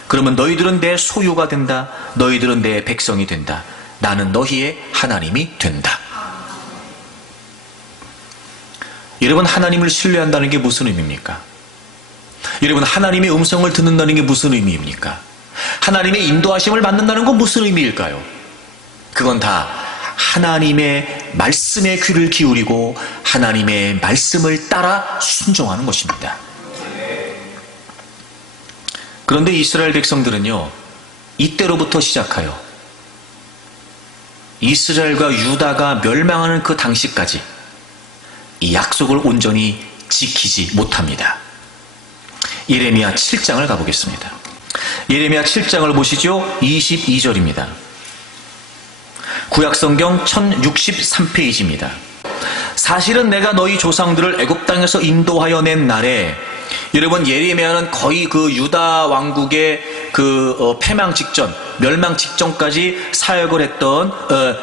그러면 너희들은 내 소유가 된다. 너희들은 내 백성이 된다. 나는 너희의 하나님이 된다. 여러분, 하나님을 신뢰한다는 게 무슨 의미입니까? 여러분, 하나님의 음성을 듣는다는 게 무슨 의미입니까? 하나님의 인도하심을 받는다는 건 무슨 의미일까요? 그건 다 하나님의 말씀에 귀를 기울이고 하나님의 말씀을 따라 순종하는 것입니다. 그런데 이스라엘 백성들은요, 이때로부터 시작하여 이스라엘과 유다가 멸망하는 그 당시까지 이 약속을 온전히 지키지 못합니다. 예레미야 7장을 가보겠습니다. 예레미야 7장을 보시죠. 22절입니다. 구약성경 1063페이지입니다. 사실은 내가 너희 조상들을 애굽 땅에서 인도하여 낸 날에, 여러분, 예레미야는 거의 그 유다 왕국의 패망 직전, 멸망 직전까지 사역을 했던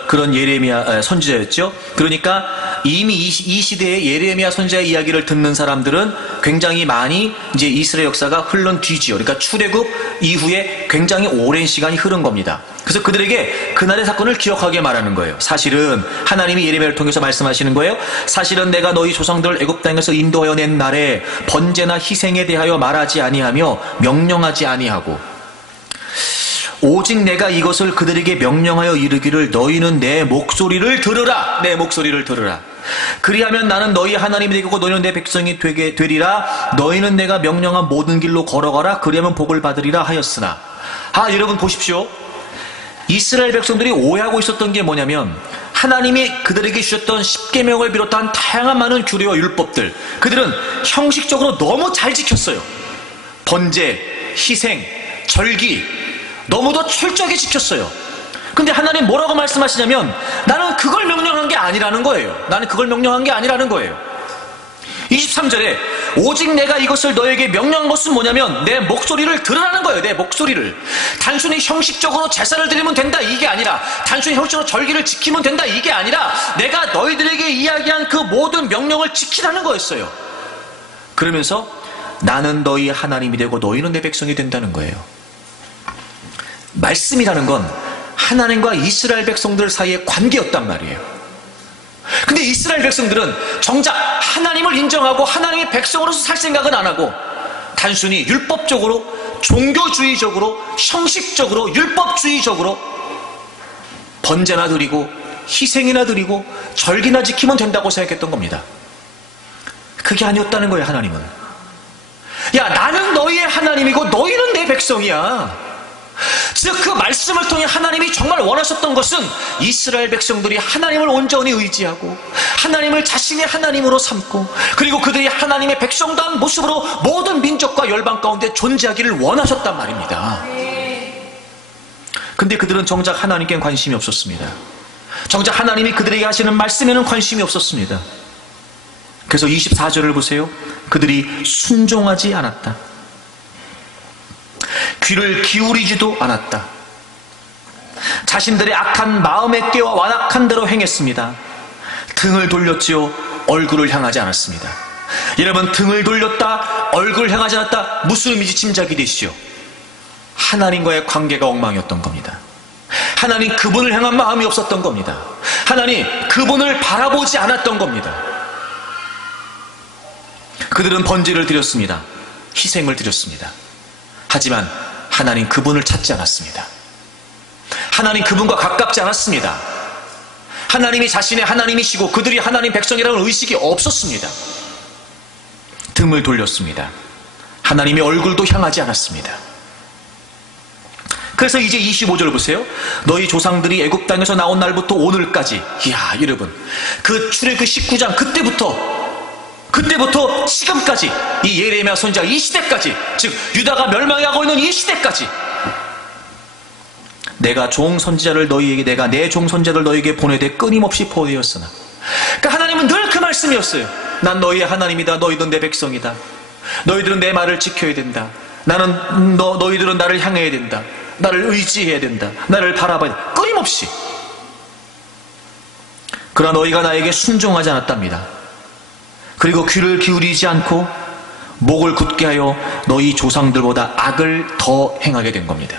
그런 예레미야 선지자였죠. 그러니까 이미 이 시대의 예레미야 선지자의 이야기를 듣는 사람들은 굉장히 많이 이제 이스라엘 역사가 흐른 뒤지요. 그러니까 출애굽 이후에 굉장히 오랜 시간이 흐른 겁니다. 그래서 그들에게 그날의 사건을 기억하게 말하는 거예요. 사실은 하나님이 예레미야를 통해서 말씀하시는 거예요. 사실은 내가 너희 조상들을 애굽 땅에서 인도하여 낸 날에 번제나 희생에 대하여 말하지 아니하며 명령하지 아니하고 오직 내가 이것을 그들에게 명령하여 이르기를 너희는 내 목소리를 들으라. 내 목소리를 들으라. 그리하면 나는 너희 하나님이 되고 너희는 내 백성이 되리라. 너희는 내가 명령한 모든 길로 걸어가라. 그리하면 복을 받으리라 하였으나. 여러분 보십시오. 이스라엘 백성들이 오해하고 있었던 게 뭐냐면 하나님이 그들에게 주셨던 십계명을 비롯한 다양한 많은 규례와 율법들, 그들은 형식적으로 너무 잘 지켰어요. 번제, 희생, 절기 너무도 철저하게 지켰어요. 근데 하나님 뭐라고 말씀하시냐면 나는 그걸 명령한 게 아니라는 거예요. 나는 그걸 명령한 게 아니라는 거예요. 23절에 오직 내가 이것을 너에게 명령한 것은 뭐냐면 내 목소리를 들으라는 거예요. 내 목소리를. 단순히 형식적으로 제사를 드리면 된다 이게 아니라, 단순히 형식적으로 절기를 지키면 된다 이게 아니라 내가 너희들에게 이야기한 그 모든 명령을 지키라는 거였어요. 그러면서 나는 너희 하나님이 되고 너희는 내 백성이 된다는 거예요. 말씀이라는 건 하나님과 이스라엘 백성들 사이의 관계였단 말이에요. 근데 이스라엘 백성들은 정작 하나님을 인정하고 하나님의 백성으로서 살 생각은 안 하고 단순히 율법적으로, 종교주의적으로, 형식적으로, 율법주의적으로 번제나 드리고 희생이나 드리고 절기나 지키면 된다고 생각했던 겁니다. 그게 아니었다는 거예요. 하나님은 나는 너희의 하나님이고 너희는 내 백성이야. 즉 그 말씀을 통해 하나님이 정말 원하셨던 것은 이스라엘 백성들이 하나님을 온전히 의지하고 하나님을 자신의 하나님으로 삼고 그리고 그들이 하나님의 백성다운 모습으로 모든 민족과 열방 가운데 존재하기를 원하셨단 말입니다. 근데 그들은 정작 하나님께 관심이 없었습니다. 정작 하나님이 그들에게 하시는 말씀에는 관심이 없었습니다. 그래서 24절을 보세요. 그들이 순종하지 않았다. 귀를 기울이지도 않았다. 자신들의 악한 마음에 깨어 완악한 대로 행했습니다. 등을 돌렸지요. 얼굴을 향하지 않았습니다. 여러분, 등을 돌렸다, 얼굴을 향하지 않았다, 무슨 의미인지 짐작이 되시죠? 하나님과의 관계가 엉망이었던 겁니다. 하나님 그분을 향한 마음이 없었던 겁니다. 하나님 그분을 바라보지 않았던 겁니다. 그들은 번제를 드렸습니다. 희생을 드렸습니다. 하지만 하나님 그분을 찾지 않았습니다. 하나님 그분과 가깝지 않았습니다. 하나님이 자신의 하나님이시고 그들이 하나님 백성이라는 의식이 없었습니다. 등을 돌렸습니다. 하나님의 얼굴도 향하지 않았습니다. 그래서 이제 25절 보세요. 너희 조상들이 애굽 땅에서 나온 날부터 오늘까지, 이야 여러분, 그 출애굽 19장 그때부터 지금까지, 이 예레미야 선지자 이 시대까지, 즉 유다가 멸망하고 있는 이 시대까지 내가 종 선지자를 너희에게, 내가 내 종 선지자를 너희에게 보내되 끊임없이 보내었으나. 그러니까 하나님은 늘 그 말씀이었어요. 난 너희의 하나님이다. 너희들은 내 백성이다. 너희들은 내 말을 지켜야 된다. 너희들은 나를 향해야 된다. 나를 의지해야 된다. 나를 바라봐야 된다. 끊임없이. 그러나 너희가 나에게 순종하지 않았답니다. 그리고 귀를 기울이지 않고 목을 굳게 하여 너희 조상들보다 악을 더 행하게 된 겁니다.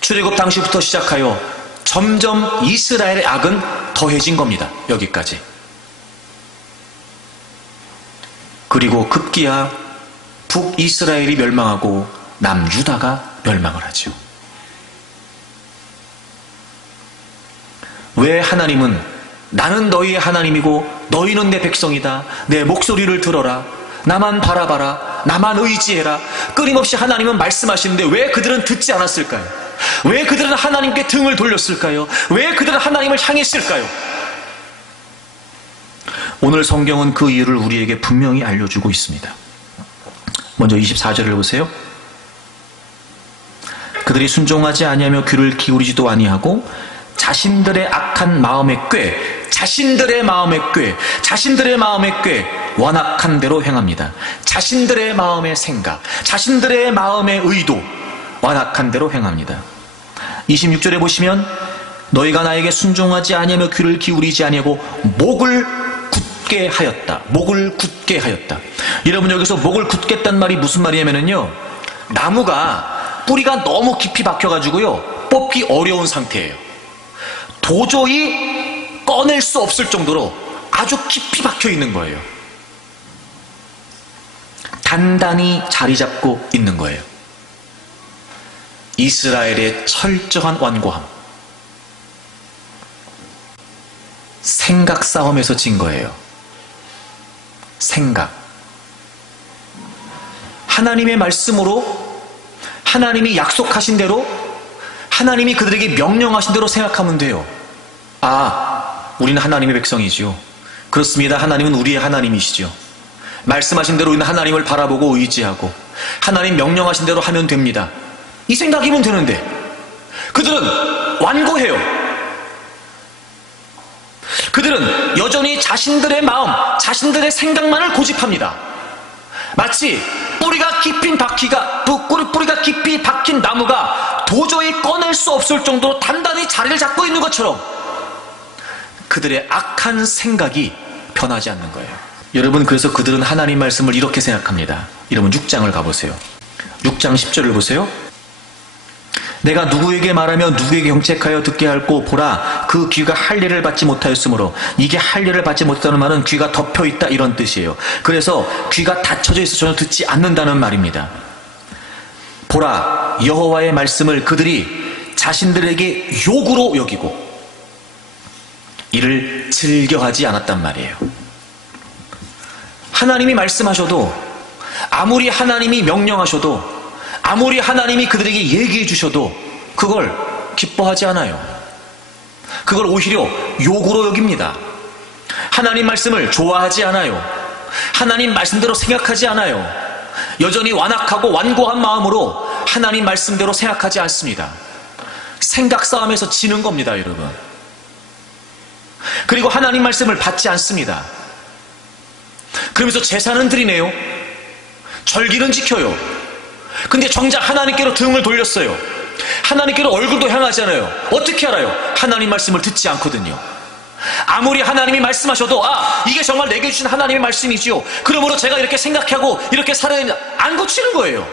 출애굽 당시부터 시작하여 점점 이스라엘의 악은 더해진 겁니다. 여기까지. 그리고 급기야 북이스라엘이 멸망하고 남유다가 멸망을 하죠. 왜 하나님은 나는 너희의 하나님이고 너희는 내 백성이다. 내 목소리를 들어라. 나만 바라봐라. 나만 의지해라. 끊임없이 하나님은 말씀하시는데 왜 그들은 듣지 않았을까요? 왜 그들은 하나님께 등을 돌렸을까요? 왜 그들은 하나님을 향했을까요? 오늘 성경은 그 이유를 우리에게 분명히 알려주고 있습니다. 먼저 24절을 보세요. 그들이 순종하지 아니하며 귀를 기울이지도 아니하고 자신들의 악한 마음의 꾀, 자신들의 마음의 꾀, 완악한 대로 행합니다. 자신들의 마음의 생각, 자신들의 마음의 의도, 완악한 대로 행합니다. 26절에 보시면 너희가 나에게 순종하지 아니하며 귀를 기울이지 아니하고 목을 굳게 하였다. 목을 굳게 하였다. 여러분, 여기서 목을 굳겠다는 말이 무슨 말이냐면요, 나무가 뿌리가 너무 깊이 박혀가지고요, 뽑기 어려운 상태예요. 도저히 꺼낼 수 없을 정도로 아주 깊이 박혀 있는 거예요. 단단히 자리 잡고 있는 거예요. 이스라엘의 철저한 완고함, 생각 싸움에서 진 거예요. 생각. 하나님의 말씀으로, 하나님이 약속하신 대로, 하나님이 그들에게 명령하신 대로 생각하면 돼요. 아, 우리는 하나님의 백성이지요. 그렇습니다. 하나님은 우리의 하나님이시죠. 말씀하신 대로 우리는 하나님을 바라보고 의지하고 하나님 명령하신 대로 하면 됩니다. 이 생각이면 되는데 그들은 완고해요. 그들은 여전히 자신들의 마음, 자신들의 생각만을 고집합니다. 마치 뿌리가 깊이 박힌 나무가 도저히 꺼낼 수 없을 정도로 단단히 자리를 잡고 있는 것처럼 그들의 악한 생각이 변하지 않는 거예요. 여러분, 그래서 그들은 하나님 말씀을 이렇게 생각합니다. 여러분 6장을 가보세요. 6장 10절을 보세요. 내가 누구에게 말하며 누구에게 경책하여 듣게 할꼬 보라, 그 귀가 할례를 받지 못하였으므로. 이게 할례를 받지 못했다는 말은 귀가 덮여있다, 이런 뜻이에요. 그래서 귀가 닫혀져 있어 전혀 듣지 않는다는 말입니다. 보라, 여호와의 말씀을 그들이 자신들에게 욕으로 여기고 이를 즐겨하지 않았단 말이에요. 하나님이 말씀하셔도, 아무리 하나님이 명령하셔도, 아무리 하나님이 그들에게 얘기해 주셔도 그걸 기뻐하지 않아요. 그걸 오히려 욕으로 여깁니다. 하나님 말씀을 좋아하지 않아요. 하나님 말씀대로 생각하지 않아요. 여전히 완악하고 완고한 마음으로 하나님 말씀대로 생각하지 않습니다. 생각 싸움에서 지는 겁니다, 여러분. 그리고 하나님 말씀을 받지 않습니다. 그러면서 제사는 드리네요. 절기는 지켜요. 근데 정작 하나님께로 등을 돌렸어요. 하나님께로 얼굴도 향하잖아요. 어떻게 알아요? 하나님 말씀을 듣지 않거든요. 아무리 하나님이 말씀하셔도, 아, 이게 정말 내게 주신 하나님의 말씀이지요, 그러므로 제가 이렇게 생각하고 이렇게 살아야 된다, 안 고치는 거예요.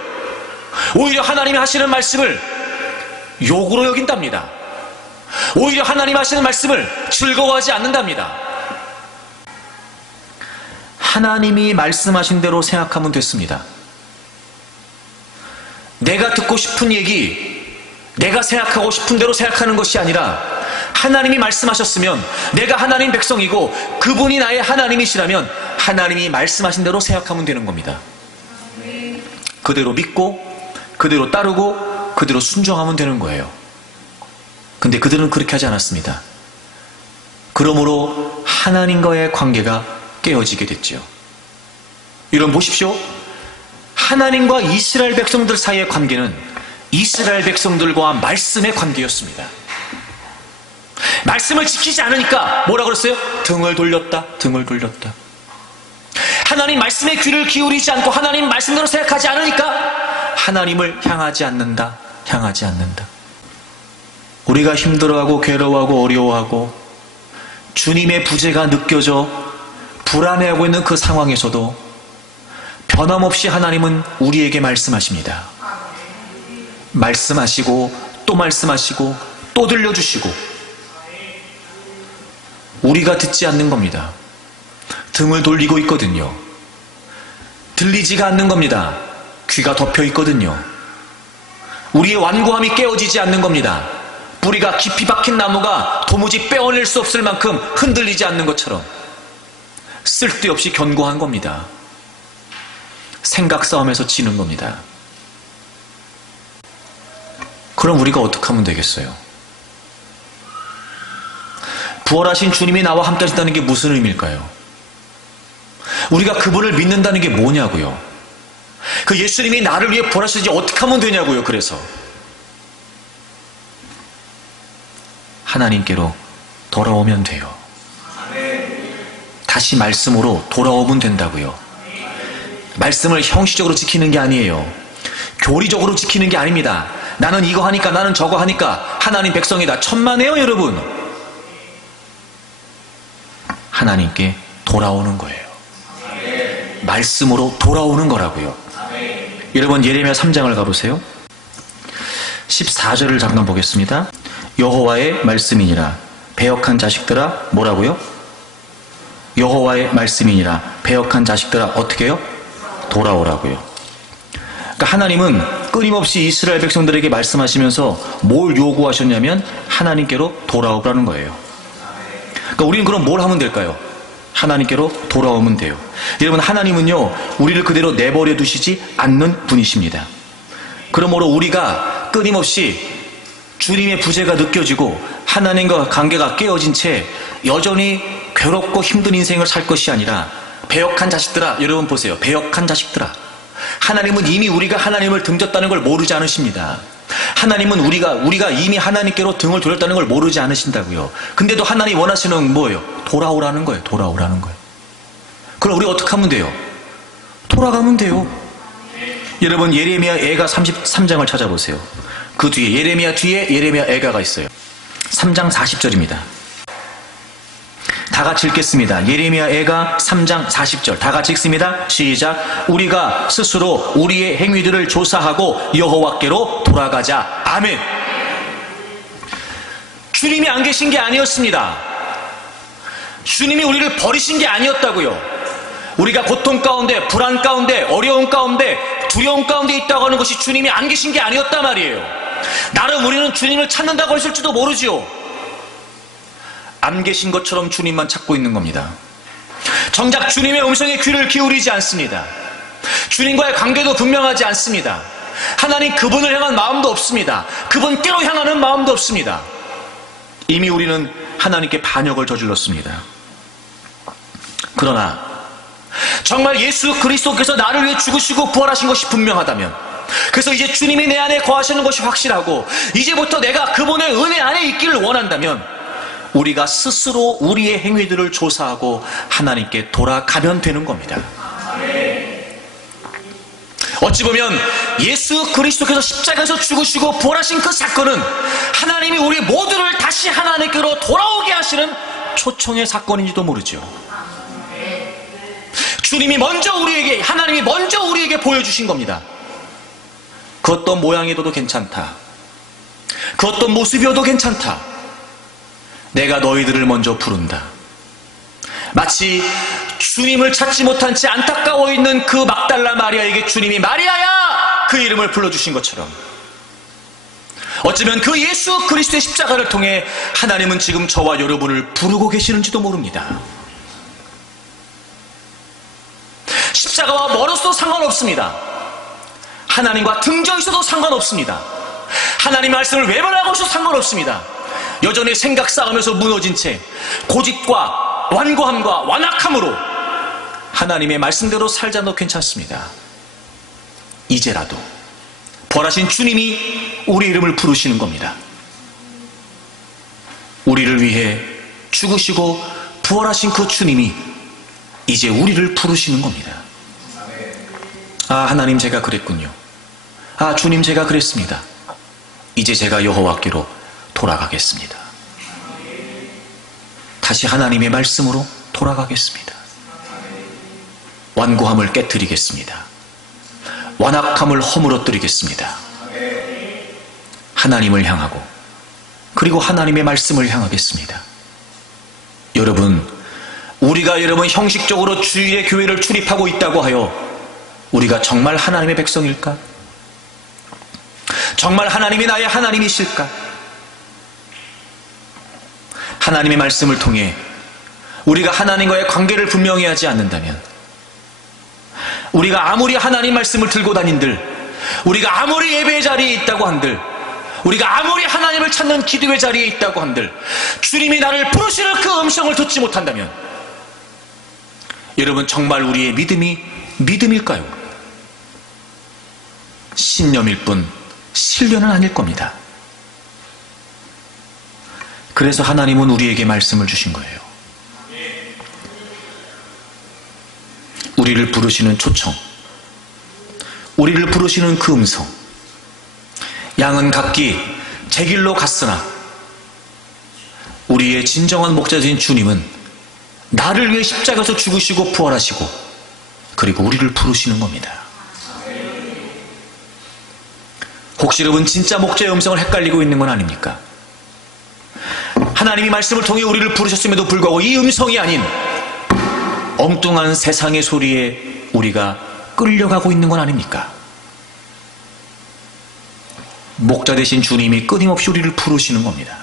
오히려 하나님이 하시는 말씀을 욕으로 여긴답니다. 오히려 하나님 하시는 말씀을 즐거워하지 않는답니다. 하나님이 말씀하신 대로 생각하면 됐습니다. 내가 듣고 싶은 얘기, 내가 생각하고 싶은 대로 생각하는 것이 아니라 하나님이 말씀하셨으면 내가 하나님 백성이고 그분이 나의 하나님이시라면 하나님이 말씀하신 대로 생각하면 되는 겁니다. 그대로 믿고 그대로 따르고 그대로 순종하면 되는 거예요. 근데 그들은 그렇게 하지 않았습니다. 그러므로 하나님과의 관계가 깨어지게 됐죠. 여러분 보십시오. 하나님과 이스라엘 백성들 사이의 관계는 이스라엘 백성들과 말씀의 관계였습니다. 말씀을 지키지 않으니까 뭐라 그랬어요? 등을 돌렸다, 등을 돌렸다. 하나님 말씀에 귀를 기울이지 않고 하나님 말씀대로 생각하지 않으니까 하나님을 향하지 않는다, 향하지 않는다. 우리가 힘들어하고 괴로워하고 어려워하고 주님의 부재가 느껴져 불안해하고 있는 그 상황에서도 변함없이 하나님은 우리에게 말씀하십니다. 말씀하시고 또 말씀하시고 또 들려주시고 우리가 듣지 않는 겁니다. 등을 돌리고 있거든요. 들리지가 않는 겁니다. 귀가 덮여 있거든요. 우리의 완고함이 깨어지지 않는 겁니다. 뿌리가 깊이 박힌 나무가 도무지 빼어낼 수 없을 만큼 흔들리지 않는 것처럼 쓸데없이 견고한 겁니다. 생각 싸움에서 지는 겁니다. 그럼 우리가 어떻게 하면 되겠어요? 부활하신 주님이 나와 함께 하신다는 게 무슨 의미일까요? 우리가 그분을 믿는다는 게 뭐냐고요? 그 예수님이 나를 위해 부활하시지 어떻게 하면 되냐고요? 그래서 하나님께로 돌아오면 돼요. 다시 말씀으로 돌아오면 된다고요. 말씀을 형식적으로 지키는 게 아니에요. 교리적으로 지키는 게 아닙니다. 나는 이거 하니까, 나는 저거 하니까 하나님 백성이다. 천만에요, 여러분. 하나님께 돌아오는 거예요. 말씀으로 돌아오는 거라고요. 여러분, 예레미야 3장을 가보세요. 14절을 잠깐 보겠습니다. 여호와의 말씀이니라 배역한 자식들아, 뭐라고요? 여호와의 말씀이니라 배역한 자식들아, 어떻게 해요? 돌아오라고요. 그러니까 하나님은 끊임없이 이스라엘 백성들에게 말씀하시면서 뭘 요구하셨냐면 하나님께로 돌아오라는 거예요. 그러니까 우리는 그럼 뭘 하면 될까요? 하나님께로 돌아오면 돼요. 여러분, 하나님은요, 우리를 그대로 내버려 두시지 않는 분이십니다. 그러므로 우리가 끊임없이 주님의 부재가 느껴지고 하나님과 관계가 깨어진 채 여전히 괴롭고 힘든 인생을 살 것이 아니라, 배역한 자식들아, 여러분 보세요. 배역한 자식들아. 하나님은 이미 우리가 하나님을 등졌다는 걸 모르지 않으십니다. 하나님은 우리가 이미 하나님께로 등을 돌렸다는 걸 모르지 않으신다고요. 근데도 하나님 원하시는 뭐예요? 돌아오라는 거예요. 돌아오라는 거예요. 그럼 우리 어떻게 하면 돼요? 돌아가면 돼요. 여러분, 예레미야 애가 33장을 찾아보세요. 그 뒤에, 예레미야 뒤에 예레미야 애가가 있어요. 3장 40절입니다. 다 같이 읽겠습니다. 예레미야 애가 3장 40절. 다 같이 읽습니다. 시작. 우리가 스스로 우리의 행위들을 조사하고 여호와께로 돌아가자. 아멘. 주님이 안 계신 게 아니었습니다. 주님이 우리를 버리신 게 아니었다고요. 우리가 고통 가운데, 불안 가운데, 어려움 가운데, 두려움 가운데 있다고 하는 것이 주님이 안 계신 게 아니었단 말이에요. 나름 우리는 주님을 찾는다고 했을지도 모르지요. 안 계신 것처럼 주님만 찾고 있는 겁니다. 정작 주님의 음성에 귀를 기울이지 않습니다. 주님과의 관계도 분명하지 않습니다. 하나님 그분을 향한 마음도 없습니다. 그분께로 향하는 마음도 없습니다. 이미 우리는 하나님께 반역을 저질렀습니다. 그러나 정말 예수 그리스도께서 나를 위해 죽으시고 부활하신 것이 분명하다면, 그래서 이제 주님이 내 안에 거하시는 것이 확실하고 이제부터 내가 그분의 은혜 안에 있기를 원한다면, 우리가 스스로 우리의 행위들을 조사하고 하나님께 돌아가면 되는 겁니다. 어찌 보면 예수 그리스도께서 십자가에서 죽으시고 부활하신 그 사건은 하나님이 우리 모두를 다시 하나님께로 돌아오게 하시는 초청의 사건인지도 모르죠. 주님이 먼저 우리에게, 하나님이 먼저 우리에게 보여주신 겁니다. 그 어떤 모양이어도 괜찮다. 그 어떤 모습이어도 괜찮다. 내가 너희들을 먼저 부른다. 마치 주님을 찾지 못한 채 안타까워 있는 그 막달라 마리아에게 주님이 마리아야! 그 이름을 불러주신 것처럼, 어쩌면 그 예수 그리스도의 십자가를 통해 하나님은 지금 저와 여러분을 부르고 계시는지도 모릅니다. 십자가와 멀어서도 상관없습니다. 하나님과 등져 있어도 상관없습니다. 하나님 말씀을 외면하고 있어도 상관없습니다. 여전히 생각 쌓으면서 무너진 채 고집과 완고함과 완악함으로 하나님의 말씀대로 살자도 괜찮습니다. 이제라도 벌하신 주님이 우리 이름을 부르시는 겁니다. 우리를 위해 죽으시고 부활하신 그 주님이 이제 우리를 부르시는 겁니다. 아, 하나님 제가 그랬군요. 아, 주님 제가 그랬습니다. 이제 제가 여호와께로 돌아가겠습니다. 다시 하나님의 말씀으로 돌아가겠습니다. 완고함을 깨뜨리겠습니다. 완악함을 허물어뜨리겠습니다. 하나님을 향하고, 그리고 하나님의 말씀을 향하겠습니다. 여러분, 우리가 여러분 형식적으로 주일의 교회를 출입하고 있다고 하여 우리가 정말 하나님의 백성일까? 정말 하나님이 나의 하나님이실까? 하나님의 말씀을 통해 우리가 하나님과의 관계를 분명히 하지 않는다면, 우리가 아무리 하나님 말씀을 들고 다닌들, 우리가 아무리 예배의 자리에 있다고 한들, 우리가 아무리 하나님을 찾는 기도의 자리에 있다고 한들, 주님이 나를 부르시는 그 음성을 듣지 못한다면, 여러분 정말 우리의 믿음이 믿음일까요? 신념일 뿐 신뢰는 아닐 겁니다. 그래서 하나님은 우리에게 말씀을 주신 거예요. 우리를 부르시는 초청, 우리를 부르시는 그 음성. 양은 각기 제 길로 갔으나 우리의 진정한 목자신 주님은 나를 위해 십자가에서 죽으시고 부활하시고 그리고 우리를 부르시는 겁니다. 혹시 여러분 진짜 목자의 음성을 헷갈리고 있는 건 아닙니까? 하나님이 말씀을 통해 우리를 부르셨음에도 불구하고 이 음성이 아닌 엉뚱한 세상의 소리에 우리가 끌려가고 있는 건 아닙니까? 목자 되신 주님이 끊임없이 우리를 부르시는 겁니다.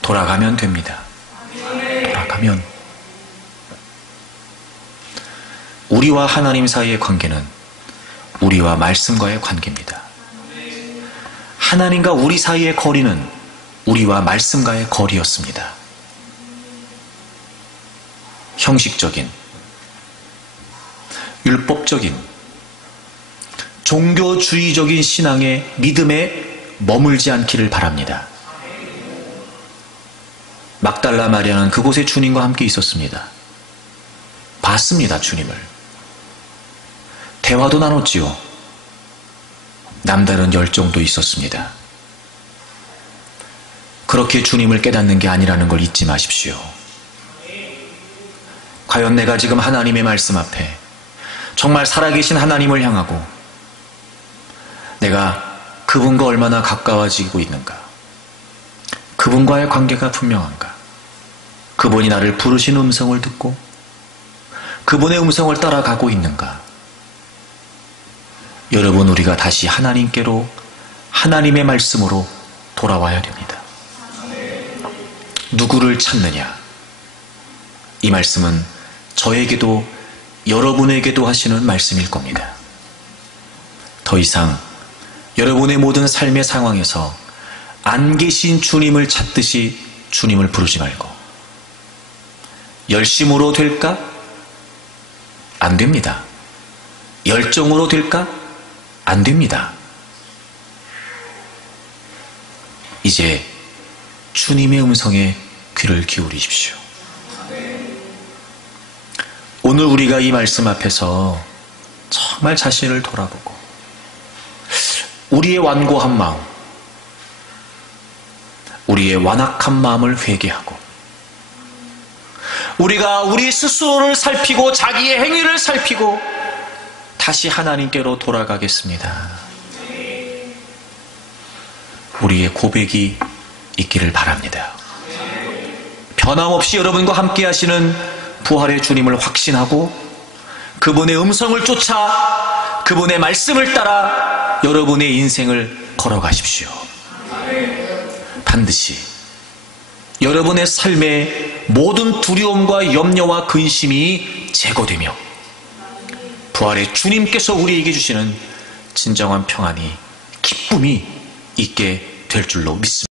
돌아가면 됩니다. 돌아가면. 우리와 하나님 사이의 관계는 우리와 말씀과의 관계입니다. 하나님과 우리 사이의 거리는 우리와 말씀과의 거리였습니다. 형식적인, 율법적인, 종교주의적인 신앙의 믿음에 머물지 않기를 바랍니다. 막달라 마리아는 그곳에 주님과 함께 있었습니다. 봤습니다, 주님을. 대화도 나눴지요. 남다른 열정도 있었습니다. 그렇게 주님을 깨닫는 게 아니라는 걸 잊지 마십시오. 과연 내가 지금 하나님의 말씀 앞에 정말 살아계신 하나님을 향하고 내가 그분과 얼마나 가까워지고 있는가? 그분과의 관계가 분명한가? 그분이 나를 부르신 음성을 듣고 그분의 음성을 따라가고 있는가? 여러분, 우리가 다시 하나님께로, 하나님의 말씀으로 돌아와야 됩니다. 누구를 찾느냐? 이 말씀은 저에게도 여러분에게도 하시는 말씀일 겁니다. 더 이상 여러분의 모든 삶의 상황에서 안 계신 주님을 찾듯이 주님을 부르지 말고 열심으로 될까? 안 됩니다. 열정으로 될까? 안 됩니다. 이제 주님의 음성에 귀를 기울이십시오. 오늘 우리가 이 말씀 앞에서 정말 자신을 돌아보고 우리의 완고한 마음, 우리의 완악한 마음을 회개하고 우리가 우리 스스로를 살피고 자기의 행위를 살피고 다시 하나님께로 돌아가겠습니다. 우리의 고백이 있기를 바랍니다. 변함없이 여러분과 함께 하시는 부활의 주님을 확신하고 그분의 음성을 쫓아 그분의 말씀을 따라 여러분의 인생을 걸어가십시오. 반드시 여러분의 삶의 모든 두려움과 염려와 근심이 제거되며 부활의 주님께서 우리에게 주시는 진정한 평안이, 기쁨이 있게 될 줄로 믿습니다.